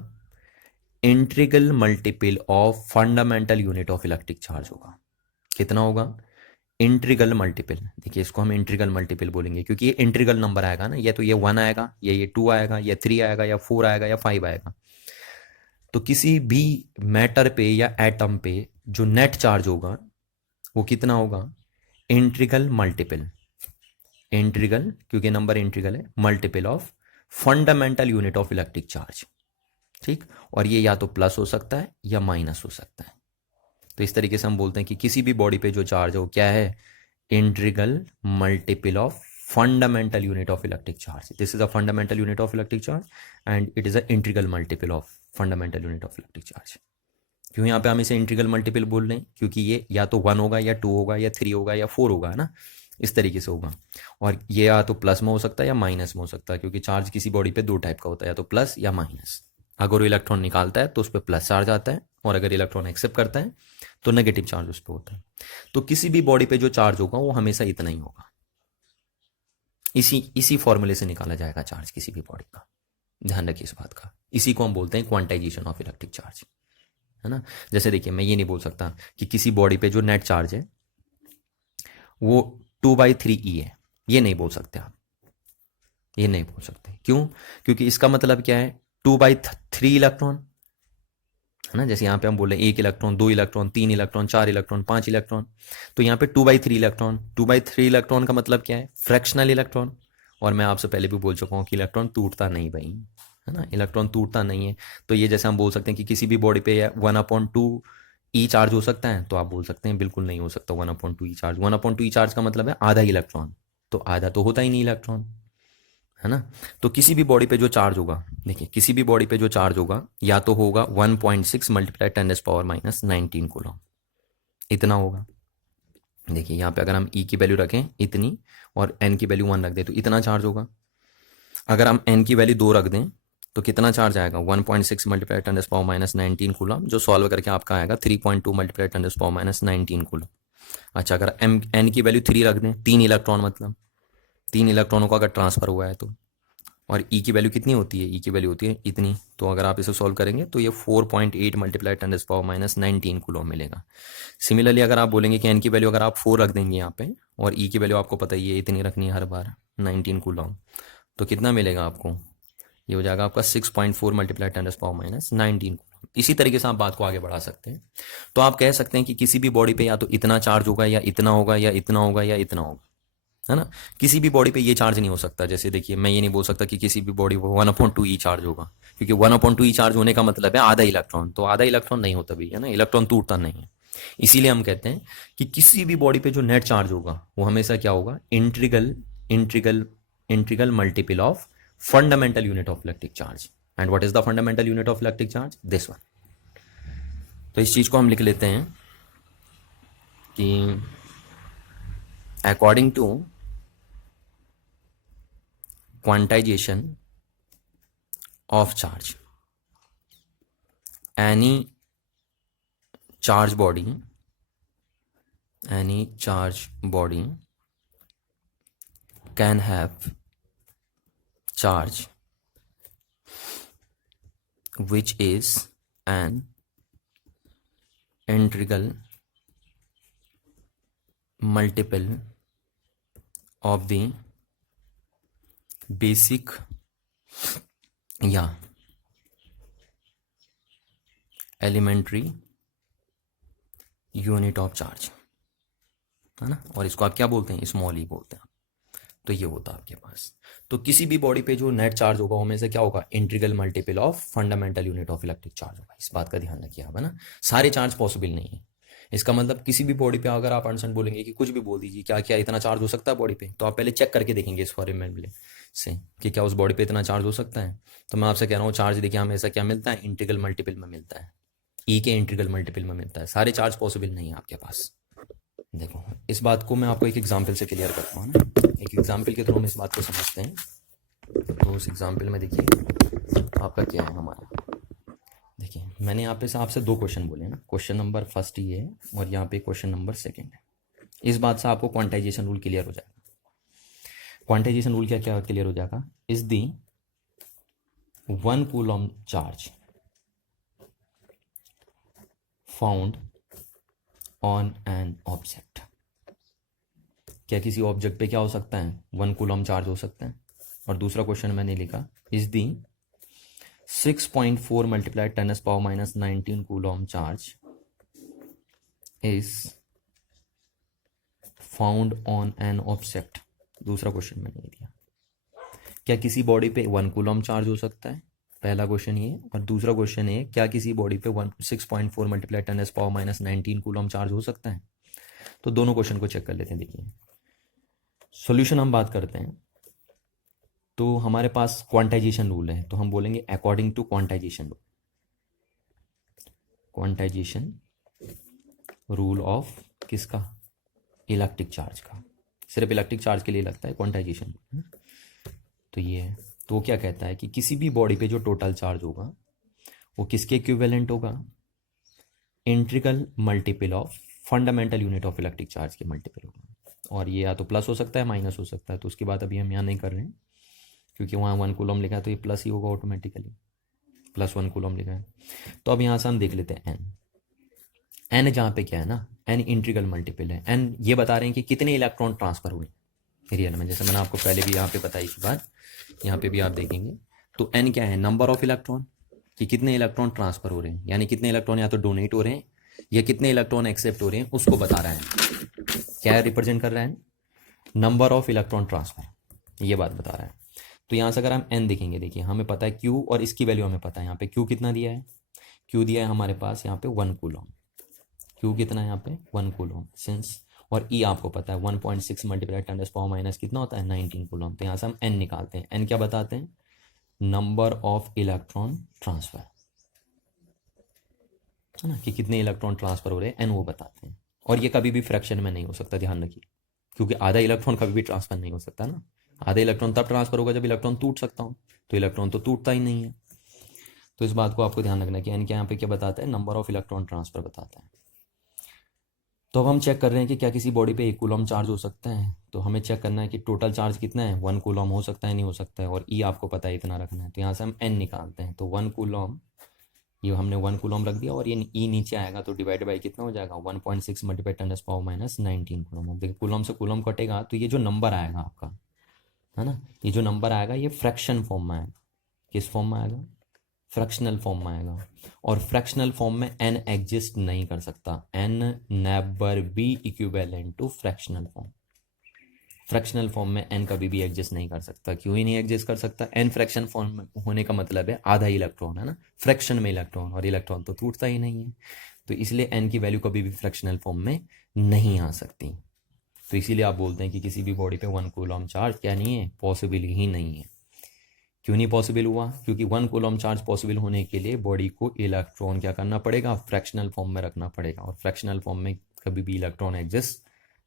Integral multiple of fundamental unit of electric charge होगा। कितना होगा? Integral multiple. देखिए इसको हम इंटीग्रल मल्टीपल बोलेंगे क्योंकि ये इंटीग्रल नंबर आएगा ना, या तो ये 1 आएगा, या ये 2 आएगा, या 3 आएगा, या 4 आएगा, या 5 आएगा। तो किसी भी मैटर पे या एटम पे जो नेट चार्ज होगा वो कितना होगा? Integral multiple. इंटीग्रल क्योंकि नंबर इंटीग्रल है, multiple of fundamental unit of electric charge. ठीक, और ये या तो प्लस हो सकता है या माइनस हो सकता है। तो इस तरीके से हम बोलते हैं कि किसी भी बॉडी पे जो चार्ज है वो क्या है? Integral multiple of fundamental unit of electric charge. This is a fundamental unit of electric charge and it is a integral multiple of fundamental unit of electric charge. क्यों यहाँ पे हम इसे इंटीग्रल मल्टीपल बोल रहे हैं? क्योंकि ये या तो 1 होगा, या 2 होगा, या 3 होगा, या 4 होगा, है ना, इस तरीके से होगा। और ये या तो प्लस में हो सकता है या माइनस में हो सकता है, क्योंकि चार्ज किसी बॉडी पे 2 टाइप का होता है, या तो प्लस या माइनस। अगर वो इलेक्ट्रॉन निकालता है तो उस पर प्लस चार्ज आता है, और अगर इलेक्ट्रॉन एक्सेप्ट करता है तो नेगेटिव चार्ज उस पर होता है। तो किसी भी बॉडी पे जो चार्ज होगा वो हमेशा इतना ही होगा। इसी फॉर्मूले से निकाला जाएगा चार्ज किसी भी बॉडी का। ध्यान रखिए इस बात का। इसी को हम बोलते हैं क्वांटाइजेशन ऑफ इलेक्ट्रिक चार्ज, है ना। जैसे देखिए, मैं ये नहीं बोल सकता कि किसी बॉडी पे जो नेट चार्ज है वो 2/3 है, ये नहीं बोल सकते आप, ये नहीं बोल सकते। क्यों? क्योंकि इसका मतलब क्या है? 2/3 इलेक्ट्रॉन, है ना। जैसे यहाँ पे हम बोल रहे हैं 1 electron, 2 electron, 3 electron, 4 electron, 5 electron. तो यहाँ पे 2/3 इलेक्ट्रॉन। 2/3 इलेक्ट्रॉन का मतलब क्या है? Fractional electron. और मैं आपसे पहले भी बोल चुका हूँ कि इलेक्ट्रॉन टूटता नहीं भाई, है ना, इलेक्ट्रॉन टूटता नहीं है। तो ये जैसे हम बोल सकते हैं कि किसी भी बॉडी पे 1/2 ई चार्ज हो सकता है, तो आप बोल सकते हैं बिल्कुल नहीं हो सकता 1/2 ई चार्ज। 1/2 ई चार्ज का मतलब है आधा इलेक्ट्रॉन, तो आधा तो होता ही नहीं इलेक्ट्रॉन, है ना। तो किसी भी बॉडी पे जो चार्ज होगा, देखिए किसी भी बॉडी पे जो चार्ज होगा या तो होगा 1.6 × 10⁻⁻19 कूलम, इतना होगा। देखिए यहाँ पे अगर हम ई की वैल्यू रखें इतनी और एन की वैल्यू 1 रख दें तो इतना चार्ज होगा। अगर हम एन की वैल्यू 2 रख दें तो कितना चार्ज आएगा? 1.6 × 10⁻⁻19 कूलम, जो सॉल्व करके आपका आएगा 3.2 × 10⁻⁻19 कूलम। अच्छा, अगर एन की वैल्यू 3 रख दें, 3 इलेक्ट्रॉन, मतलब 3 इलेक्ट्रॉनों का अगर ट्रांसफर हुआ है तो, और ई की वैल्यू कितनी होती है? ई की वैल्यू होती है इतनी। तो अगर आप इसे सॉल्व करेंगे तो ये 4.8 × 10⁻⁻19 कूलम मिलेगा। सिमिलरली अगर आप बोलेंगे कि एन की वैल्यू अगर आप 4 रख देंगे यहाँ पे, और ई की वैल्यू आपको पता ही है इतनी रखनी है हर बार, 19 कूलम, तो कितना मिलेगा आपको? ये हो जाएगा आपका 6.4 × 10⁻⁻19 कूलम। इसी तरीके से आप बात को आगे बढ़ा सकते हैं। तो आप कह सकते हैं कि किसी भी बॉडी पे या तो इतना चार्ज होगा, या इतना होगा, या इतना होगा, या इतना होगा, है ना। किसी भी बॉडी पे ये चार्ज नहीं हो सकता। जैसे देखिए, मैं ये नहीं बोल सकता कि किसी भी बॉडी पर 1/2 ई चार्ज होगा, क्योंकि 1/2 ई चार्ज होने का मतलब है आधा इलेक्ट्रॉन, तो आधा इलेक्ट्रॉन नहीं होता भी, है ना, इलेक्ट्रॉन टूटता नहीं है। इसीलिए हम कहते हैं कि किसी भी बॉडी पे जो नेट चार्ज होगा वो हमेशा क्या होगा? Integral integral integral multiple of fundamental unit of electric charge. And what is the fundamental unit of electric charge? This one. तो इस चीज को हम लिख लेते हैं कि according to quantization of charge, any charge body can have charge which is an integral multiple of the basic या एलिमेंट्री यूनिट ऑफ चार्ज, है ना। और इसको आप क्या बोलते हैं? स्मॉल ई बोलते हैं। तो ये होता है आपके पास। तो किसी भी बॉडी पे जो नेट चार्ज होगा हमेशा क्या होगा? Integral multiple of fundamental unit of electric charge होगा। इस बात का ध्यान रखिए आप, है ना। सारे चार्ज पॉसिबल नहीं है। इसका मतलब किसी भी बॉडी पे अगर आप आंसर बोलेंगे कि कुछ भी बोल दीजिए, क्या क्या इतना चार्ज हो सकता है बॉडी पे, तो आप पहले चेक करके देखेंगे इस फॉर्मूले से कि क्या उस बॉडी पे इतना चार्ज हो सकता है। तो मैं आपसे कह रहा हूँ, चार्ज देखिए हमेशा क्या मिलता है? इंटीग्रल मल्टीपल में मिलता है, ई के इंटीग्रल मल्टीपल में मिलता है। सारे चार्ज पॉसिबल नहीं है आपके पास। देखो, इस बात को मैं आपको एक एग्जाम्पल से क्लियर करता हूँ ना। एक एग्जाम्पल के थ्रू हम इस बात को समझते हैं। तो उस एग्जाम्पल में देखिए आपका क्या है हमारा। देखिए, मैंने यहाँ पे से आपसे 2 क्वेश्चन बोले ना। क्वेश्चन नंबर फर्स्ट ये है और यहाँ पे क्वेश्चन नंबर सेकंड है। इस बात से आपको क्वांटाइजेशन रूल क्लियर हो जाएगा। क्वांटाइजेशन रूल क्या क्या क्लियर हो जाएगा? Is the 1 coulomb charge found on an object. क्या किसी ऑब्जेक्ट पे क्या हो सकता है, 1 कूलम चार्ज हो सकता है। और दूसरा क्वेश्चन मैंने लिखा is the 6.4 multiply 10⁻⁻19 coulomb charge is found on an object. दूसरा क्वेश्चन मैंने ये दिया, क्या किसी बॉडी पे 1 कूलम चार्ज हो सकता है, पहला क्वेश्चन ये। और दूसरा क्वेश्चन है क्या किसी बॉडी पे 6.4 मल्टीप्लाई 10⁻⁻19 कूलम चार्ज हो सकता है। तो दोनों क्वेश्चन को चेक कर लेते हैं। देखिए सॉल्यूशन हम बात करते हैं तो हमारे पास क्वांटाइजेशन रूल है, तो हम बोलेंगे according to quantization rule, quantization rule of किसका, इलेक्ट्रिक चार्ज का। सिर्फ इलेक्ट्रिक चार्ज के लिए लगता है क्वांटाइजेशन रूल। तो ये है, तो वो क्या कहता है कि किसी भी बॉडी पे जो टोटल चार्ज होगा वो किसके इक्विवेलेंट होगा, integral multiple of fundamental unit of electric charge के मल्टीपल होगा। और ये या तो प्लस हो सकता है माइनस हो सकता है, तो उसकी बात अभी हम यहाँ नहीं कर रहे हैं क्योंकि वहाँ 1 कूलम लिखा है तो ये प्लस ही होगा ऑटोमेटिकली, +1 कूलम लिखा है। तो अब यहाँ से हम देख लेते हैं एन जहाँ पे क्या है ना, एन इंटीग्रल मल्टीपल है। एन ये बता रहे हैं कि कितने इलेक्ट्रॉन ट्रांसफर हुए रियल में, जैसे मैंने आपको पहले भी यहाँ पे बताई थी बात, यहाँ पे भी आप देखेंगे। तो एन क्या है, नंबर ऑफ इलेक्ट्रॉन, कि कितने इलेक्ट्रॉन ट्रांसफर हो रहे हैं, यानी कितने इलेक्ट्रॉन या तो डोनेट हो रहे हैं या कितने इलेक्ट्रॉन एक्सेप्ट हो रहे हैं, उसको बता रहा है। क्या रिप्रेजेंट कर रहा है, नंबर ऑफ इलेक्ट्रॉन ट्रांसफर, ये बात बता रहा है। तो यहाँ से अगर हम एन देखेंगे, देखिए हमें पता है क्यू और इसकी वैल्यू हमें पता है। यहाँ पे क्यू कितना दिया है, क्यू दिया है हमारे पास यहाँ पे 1 कूलम, क्यू कितना है यहाँ पे 1 कूलम सिंस, और ई आपको पता है 1.6 मल्टीप्लाई 10⁻⁻⁻ कितना होता है 19 कूलम। तो यहाँ से हम एन निकालते हैं, एन क्या बताते हैं, नंबर ऑफ इलेक्ट्रॉन ट्रांसफर, है ना, कि कितने इलेक्ट्रॉन ट्रांसफर हो रहे हैं, एन वो बताते हैं। और ये कभी भी फ्रैक्शन में नहीं हो सकता, ध्यान रखिए, क्योंकि आधा इलेक्ट्रॉन कभी भी ट्रांसफर नहीं हो सकता ना। आधा इलेक्ट्रॉन तब ट्रांसफर होगा जब इलेक्ट्रॉन टूट सकता हो, तो इलेक्ट्रॉन तो टूटता ही नहीं है। तो इस बात को आपको ध्यान रखना है कि एन क्या यहाँ पे क्या बताता है, नंबर ऑफ इलेक्ट्रॉन ट्रांसफर बताता है। तो अब हम चेक कर रहे हैं कि क्या किसी बॉडी पे 1 कूलम चार्ज हो सकता है। तो हमें चेक करना है कि टोटल चार्ज कितना है, 1 कूलम हो सकता है नहीं हो सकता है, और ई आपको पता है इतना रखना है। तो यहाँ से हम एन निकालते हैं, तो 1 कूलम, ये हमने 1 कूलम रख दिया, और ये ई नीचे आएगा तो डिवाइड बाई कितना हो जाएगा 1.6 मल्टीप्लाई 10⁻⁻19 कूलम। अब देखिए कूलम से कूलम कटेगा तो ये जो नंबर आएगा आपका, है ना, ये जो नंबर आएगा ये फ्रैक्शन फॉर्म में आएगा। किस फॉर्म में आएगा, फ्रैक्शनल फॉर्म में आएगा। और फ्रैक्शनल फॉर्म में एन एग्जिस्ट नहीं कर सकता, n never be equivalent to fractional form. Fractional form में एन कभी भी एग्जिस्ट नहीं कर सकता। क्यों ही नहीं एग्जिस्ट कर सकता, एन फ्रैक्शन फॉर्म में होने का मतलब है आधा इलेक्ट्रॉन, है ना, फ्रैक्शन में इलेक्ट्रॉन, और इलेक्ट्रॉन तो टूटता ही नहीं है। तो इसलिए एन की वैल्यू कभी भी फ्रैक्शनल फॉर्म में नहीं आ सकती। तो इसीलिए आप बोलते हैं कि किसी भी बॉडी पे 1 कूलम चार्ज क्या नहीं है, पॉसिबल ही नहीं है। क्यों नहीं पॉसिबल हुआ, क्योंकि 1 कूलम चार्ज पॉसिबल होने के लिए बॉडी को इलेक्ट्रॉन क्या करना पड़ेगा, फ्रैक्शनल फॉर्म में रखना पड़ेगा, और फ्रैक्शनल फॉर्म में कभी भी इलेक्ट्रॉन एग्जिस्ट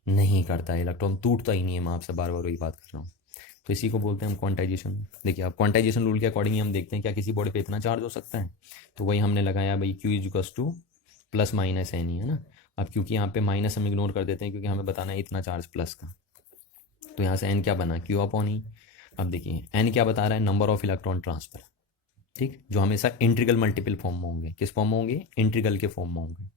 नहीं करता है, इलेक्ट्रॉन टूटता ही नहीं है। मैं आपसे बार बार वही बात कर रहा हूँ। तो इसी को बोलते हैं हम क्वांटाइजेशन। देखिए आप क्वांटाइजेशन रूल के अकॉर्डिंग ही हम देखते हैं क्या किसी बॉडी पे इतना चार्ज हो सकता है। तो वही हमने लगाया भाई, Q is two plus minus N ही, है ना। अब क्योंकि यहाँ पे माइनस हम इग्नोर कर देते हैं क्योंकि हमें बताना है इतना चार्ज प्लस का, तो यहाँ से एन क्या बना, क्यू अपॉन ई। अब देखिए एन क्या बता रहा है, नंबर ऑफ इलेक्ट्रॉन ट्रांसफर, ठीक, जो हमेशा इंटीग्रल मल्टीपल फॉर्म में होंगे। किस फॉर्म में होंगे, इंटीग्रल के फॉर्म में होंगे।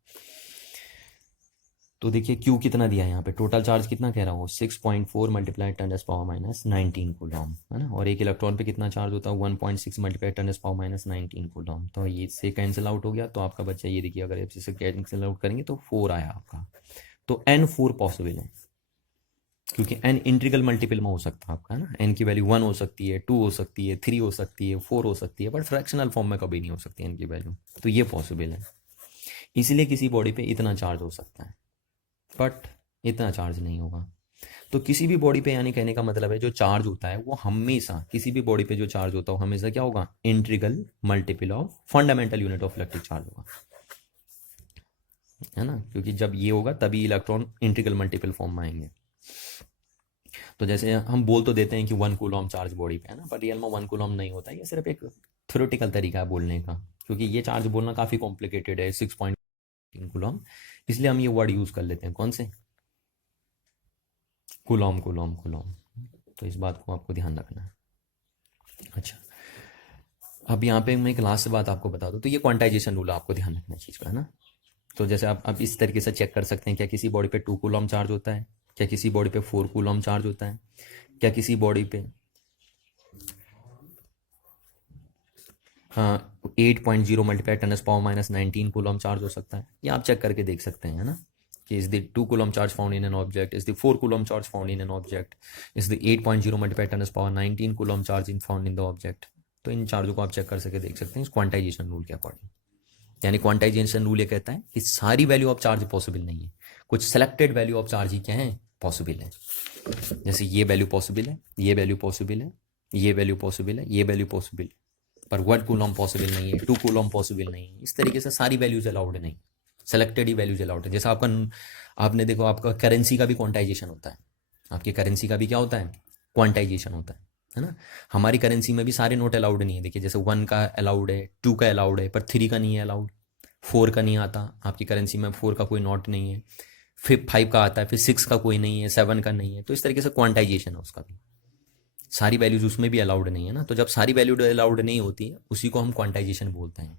तो देखिए क्यू कितना दिया है यहाँ पे, टोटल चार्ज कितना कह रहा हूँ 6.4 मल्टीप्लाई 10⁻⁻19 कूलम, है ना। और एक इलेक्ट्रॉन पे कितना चार्ज होता है 1.6 मल्टीप्लाई 10⁻⁻19 कूलम। तो ये से कैंसिल आउट हो गया, तो आपका बच्चा ये देखिए, अगर आप इसे कैंसिल आउट करेंगे तो 4 आया आपका। तो एन 4 पॉसिबल है, क्योंकि एन इंटीग्रल मल्टीपल में हो सकता है आपका, है ना। एन की वैल्यू 1 हो सकती है, 2 हो सकती है, 3 हो सकती है, 4 हो सकती है, बट फ्रैक्शनल फॉर्म में कभी नहीं हो सकती एन की वैल्यू। तो ये पॉसिबल है, इसलिए किसी बॉडी पे इतना चार्ज हो सकता है, बट इतना चार्ज नहीं होगा। तो किसी भी बॉडी पे, यानी कहने का मतलब है जो चार्ज होता है वो हमेशा, किसी भी बॉडी पे जो चार्ज होता है वो हमेशा क्या होगा, integral multiple of fundamental unit of electric charge होगा, है ना। क्योंकि जब ये होगा तभी इलेक्ट्रॉन इंटीग्रल मल्टीपल फॉर्म में आएंगे। तो जैसे हम बोल तो देते हैं कि 1 कूलम चार्ज बॉडी पे है ना, पर रियल में 1 कूलम नहीं होता है। ये सिर्फ एक थ्योरेटिकल तरीका है बोलने का, क्योंकि ये चार्ज बोलना काफ़ी कॉम्प्लिकेटेड है, 6.3 कूलम, इसलिए हम ये वर्ड यूज़ कर लेते हैं। कौन से, कूलम कूलम कूलम। तो इस बात को आपको ध्यान रखना है। अच्छा, अब यहाँ पे मैं एक लास्ट से बात आपको बता दूँ, तो ये क्वांटाइजेशन रूल आपको ध्यान रखना चीज़ का, है ना। तो जैसे आप इस तरीके से चेक कर सकते हैं, क्या किसी बॉडी पे 2 कूलम चार्ज होता है, क्या किसी बॉडी पे 4 कूलम चार्ज होता है, क्या किसी बॉडी पे 8.0 मल्टीप्लाई 10⁻⁻19 कूलम चार्ज हो सकता है। ये आप चेक करके देख सकते हैं, है ना, कि is the 2 coulomb charge found in an object, is the 4 coulomb charge found in an object, is the 8.0 multiply 10⁻19 coulomb charge in found in the object. तो इन चार्जों को आप चेक कर सके देख सकते हैं इस क्वांटाइजेशन रूल के अकॉर्डिंग। यानी क्वांटाइजेशन रूल ये कहता है कि सारी वैल्यू ऑफ चार्ज पॉसिबल नहीं है, कुछ सेलेक्टेड वैल्यू ऑफ चार्ज ही क्या है, पॉसिबल है। जैसे ये वैल्यू पॉसिबल है, ये वैल्यू पॉसिबल है, ये वैल्यू पॉसिबल है, ये वैल्यू पॉसिबल है, पर 1 कूलम पॉसिबल नहीं है, 2 कूलम पॉसिबल नहीं है। इस तरीके से सारी वैल्यूज अलाउड नहीं, सेलेक्टेड ही वैल्यूज अलाउड है। जैसा आपने देखो आपका करेंसी का भी क्वांटाइजेशन होता है, आपकी करेंसी का भी क्या होता है, क्वांटाइजेशन होता है ना। हमारी करेंसी में भी सारे नोट अलाउड नहीं है। देखिए जैसे 1 का अलाउड है, 2 का अलाउड है, पर 3 का नहीं है अलाउड, 4 का नहीं आता आपकी करेंसी में, 4 का कोई नोट नहीं है, फिर 5 का आता है, फिर 6 का कोई नहीं है, 7 का नहीं है। तो इस तरीके से क्वांटाइजेशन है उसका भी, सारी वैल्यूज उसमें भी अलाउड नहीं है ना। तो जब सारी वैल्यू अलाउड नहीं होती है उसी को हम क्वांटाइजेशन बोलते हैं।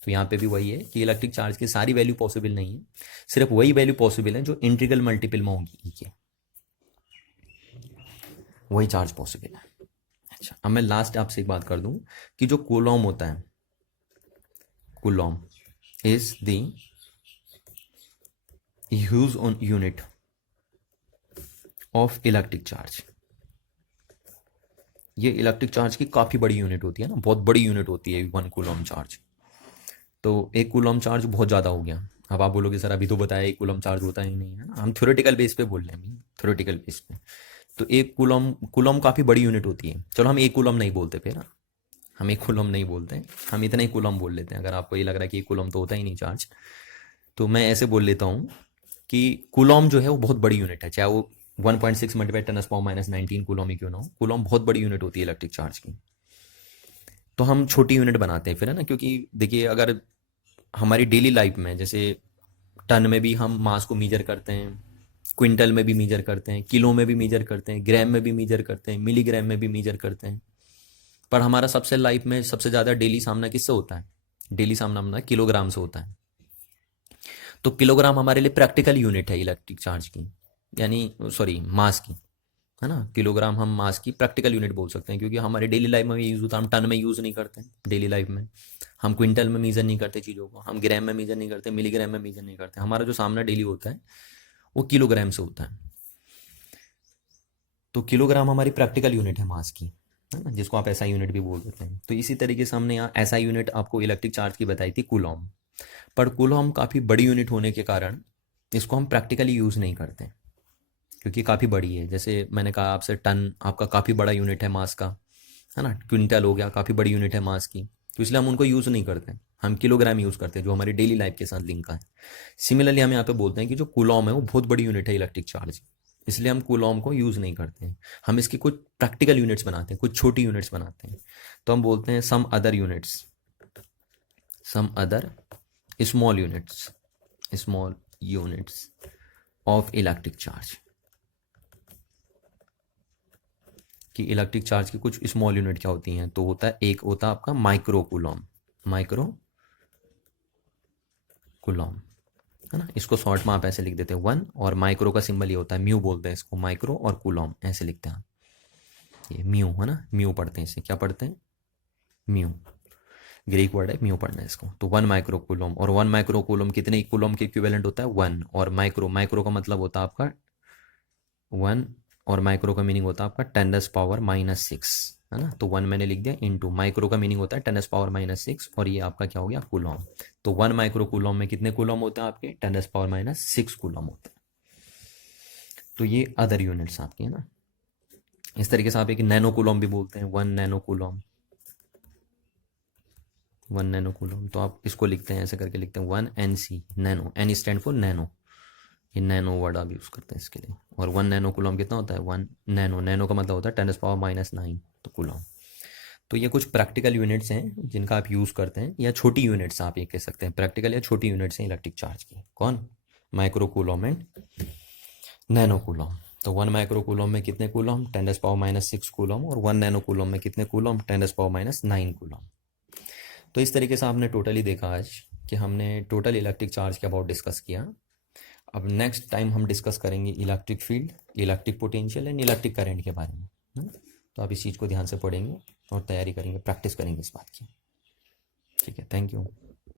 तो यहाँ पे भी वही है कि इलेक्ट्रिक चार्ज की सारी वैल्यू पॉसिबल नहीं है, सिर्फ वही वैल्यू पॉसिबल है जो इंटीग्रल मल्टीपल में होगी ई के, वही चार्ज पॉसिबल है। अच्छा, अब मैं लास्ट आपसे एक बात कर दूं कि जो कूलॉम होता है, Coulomb is the use on unit of electric charge. ये इलेक्ट्रिक चार्ज की काफ़ी बड़ी यूनिट होती है ना, बहुत बड़ी यूनिट होती है 1 कूलम चार्ज। तो 1 कूलम चार्ज बहुत ज़्यादा हो गया। अब आप बोलोगे सर अभी तो बताया 1 कूलम चार्ज होता ही नहीं है ना, हम थ्योरेटिकल बेस पे बोल रहे हैं, थ्योरेटिकल बेस पे। तो 1 कूलम काफ़ी बड़ी यूनिट होती है। चलो हम 1 कूलम नहीं बोलते, फिर हम 1 कूलम नहीं बोलते, हम इतना ही कूलम बोल लेते हैं। अगर आपको ये लग रहा है कि 1 कूलम तो होता ही नहीं चार्ज, तो मैं ऐसे बोल लेता हूँ कि कूलम जो है वो बहुत बड़ी यूनिट है, चाहे वो 1.6 मल्टीप्लाई 10⁻⁻19 कूलम ही क्यों ना हो। कूलम बहुत बड़ी यूनिट होती है इलेक्ट्रिक चार्ज की। तो हम छोटी यूनिट बनाते हैं फिर, है ना, क्योंकि देखिए अगर हमारी डेली लाइफ में जैसे टन में भी हम मास को मीजर करते हैं, क्विंटल में भी मीजर करते हैं, किलो में भी मीजर करते हैं, ग्राम में भी मीजर करते हैं, मिलीग्राम में भी मीजर करते हैं, पर हमारा सबसे लाइफ में सबसे ज़्यादा डेली सामना किससे होता है, डेली सामना हमारा किलोग्राम से होता है। तो किलोग्राम हमारे लिए प्रैक्टिकल यूनिट है इलेक्ट्रिक चार्ज की, यानी सॉरी मास की, है ना। किलोग्राम हम मास की प्रैक्टिकल यूनिट बोल सकते हैं, क्योंकि हमारे डेली लाइफ में यूज़ होता है। हम टन में यूज़ नहीं करते डेली लाइफ में, हम क्विंटल में मीज़र नहीं करते चीज़ों को, हम ग्राम में मीज़र नहीं करते, मिलीग्राम में मीज़र नहीं करते। हमारा जो सामना डेली होता है वो किलोग्राम से होता है। तो किलोग्राम हमारी प्रैक्टिकल यूनिट है मास की, है ना, जिसको आप एसआई यूनिट भी बोल देते हैं। तो इसी तरीके से हमने यहाँ एसआई यूनिट आपको इलेक्ट्रिक चार्ज की बताई थी कूलॉम, पर कूलॉम काफ़ी बड़ी यूनिट होने के कारण इसको हम प्रैक्टिकली यूज़ नहीं करते, क्योंकि काफ़ी बड़ी है। जैसे मैंने कहा आपसे, टन आपका काफ़ी बड़ा यूनिट है मास का, है ना, क्विंटल हो गया काफ़ी बड़ी यूनिट है मास की, तो इसलिए हम उनको यूज़ नहीं करते, हम किलोग्राम यूज़ करते हैं जो हमारी डेली लाइफ के साथ लिंक का है। सिमिलरली हम यहाँ पे बोलते हैं कि जो कूलॉम है वो बहुत बड़ी यूनिट है इलेक्ट्रिक चार्ज, इसलिए हम कूलॉम को यूज़ नहीं करते हैं। हम इसकी कुछ प्रैक्टिकल यूनिट्स बनाते हैं, कुछ छोटी यूनिट्स बनाते हैं, तो हम बोलते हैं some other units, some other small units, small units of electric charge. कि इलेक्ट्रिक चार्ज की कुछ स्मॉल यूनिट क्या होती हैं, तो होता है एक होता है आपका माइक्रो कूलॉम, माइक्रो कूलॉम, है ना। इसको शॉर्ट में आप ऐसे लिख देते हैं 1, और माइक्रो का सिंबल ये होता है म्यू, बोलते हैं इसको माइक्रो, और कूलॉम ऐसे लिखते हैं। ये म्यू है ना, म्यू पढ़ते हैं इसे, क्या पढ़ते हैं, म्यू, ग्रीक वर्ड है, म्यू पढ़ना है इसको। तो 1 माइक्रो कूलॉम, और 1 माइक्रो कूलॉम कितने कूलॉम के इक्विवेलेंट होता है, 1। और माइक्रो का मतलब होता है आपका 1, और माइक्रो का मीनिंग होता है आपका 10⁻⁻6, है ना। तो 1 मैंने लिख दिया, इनटू माइक्रो का मीनिंग होता है 10⁻⁻6, और ये आपका क्या हो गया, कूलॉम। तो 1 माइक्रो कूलॉम में कितने कूलॉम होते हैं आपके, 10⁻⁻6 कूलॉम होते हैं। तो ये अदर यूनिट्स आपकी, है ना। इस तरीके से आप एक नैनो कूलॉम भी बोलते हैं, 1 नैनो कूलॉम, 1 नैनो कूलॉम। तो आप इसको लिखते हैं ऐसे करके, लिखते हैं 1 NC, nano, n stand for nano, ये नैनो वर्ड आप यूज़ करते हैं इसके लिए। और 1 नैनो कूलॉम कितना होता है, 1 नैनो, नैनो का मतलब होता है 10⁻⁻9, तो कूलॉम। तो ये कुछ प्रैक्टिकल यूनिट्स हैं जिनका आप यूज़ करते हैं, या छोटी यूनिट्स आप ये कह सकते हैं, प्रैक्टिकल या छोटी यूनिट्स हैं इलेक्ट्रिक चार्ज की। कौन, micro Coulomb and nano Coulomb. तो 1 माइक्रो कूलॉम में कितने कूलॉम, 10⁻⁻6 कूलॉम, और 1 नैनो कूलॉम में कितने कूलॉम, 10⁻⁹ कूलॉम। तो इस तरीके से आपने टोटली देखा आज कि हमने टोटल इलेक्ट्रिक चार्ज के अबाउट डिस्कस किया। अब नेक्स्ट टाइम हम डिस्कस करेंगे electric field, electric potential and electric current के बारे में। तो आप इस चीज़ को ध्यान से पढ़ेंगे और तैयारी करेंगे, प्रैक्टिस करेंगे इस बात की। ठीक है, थैंक यू।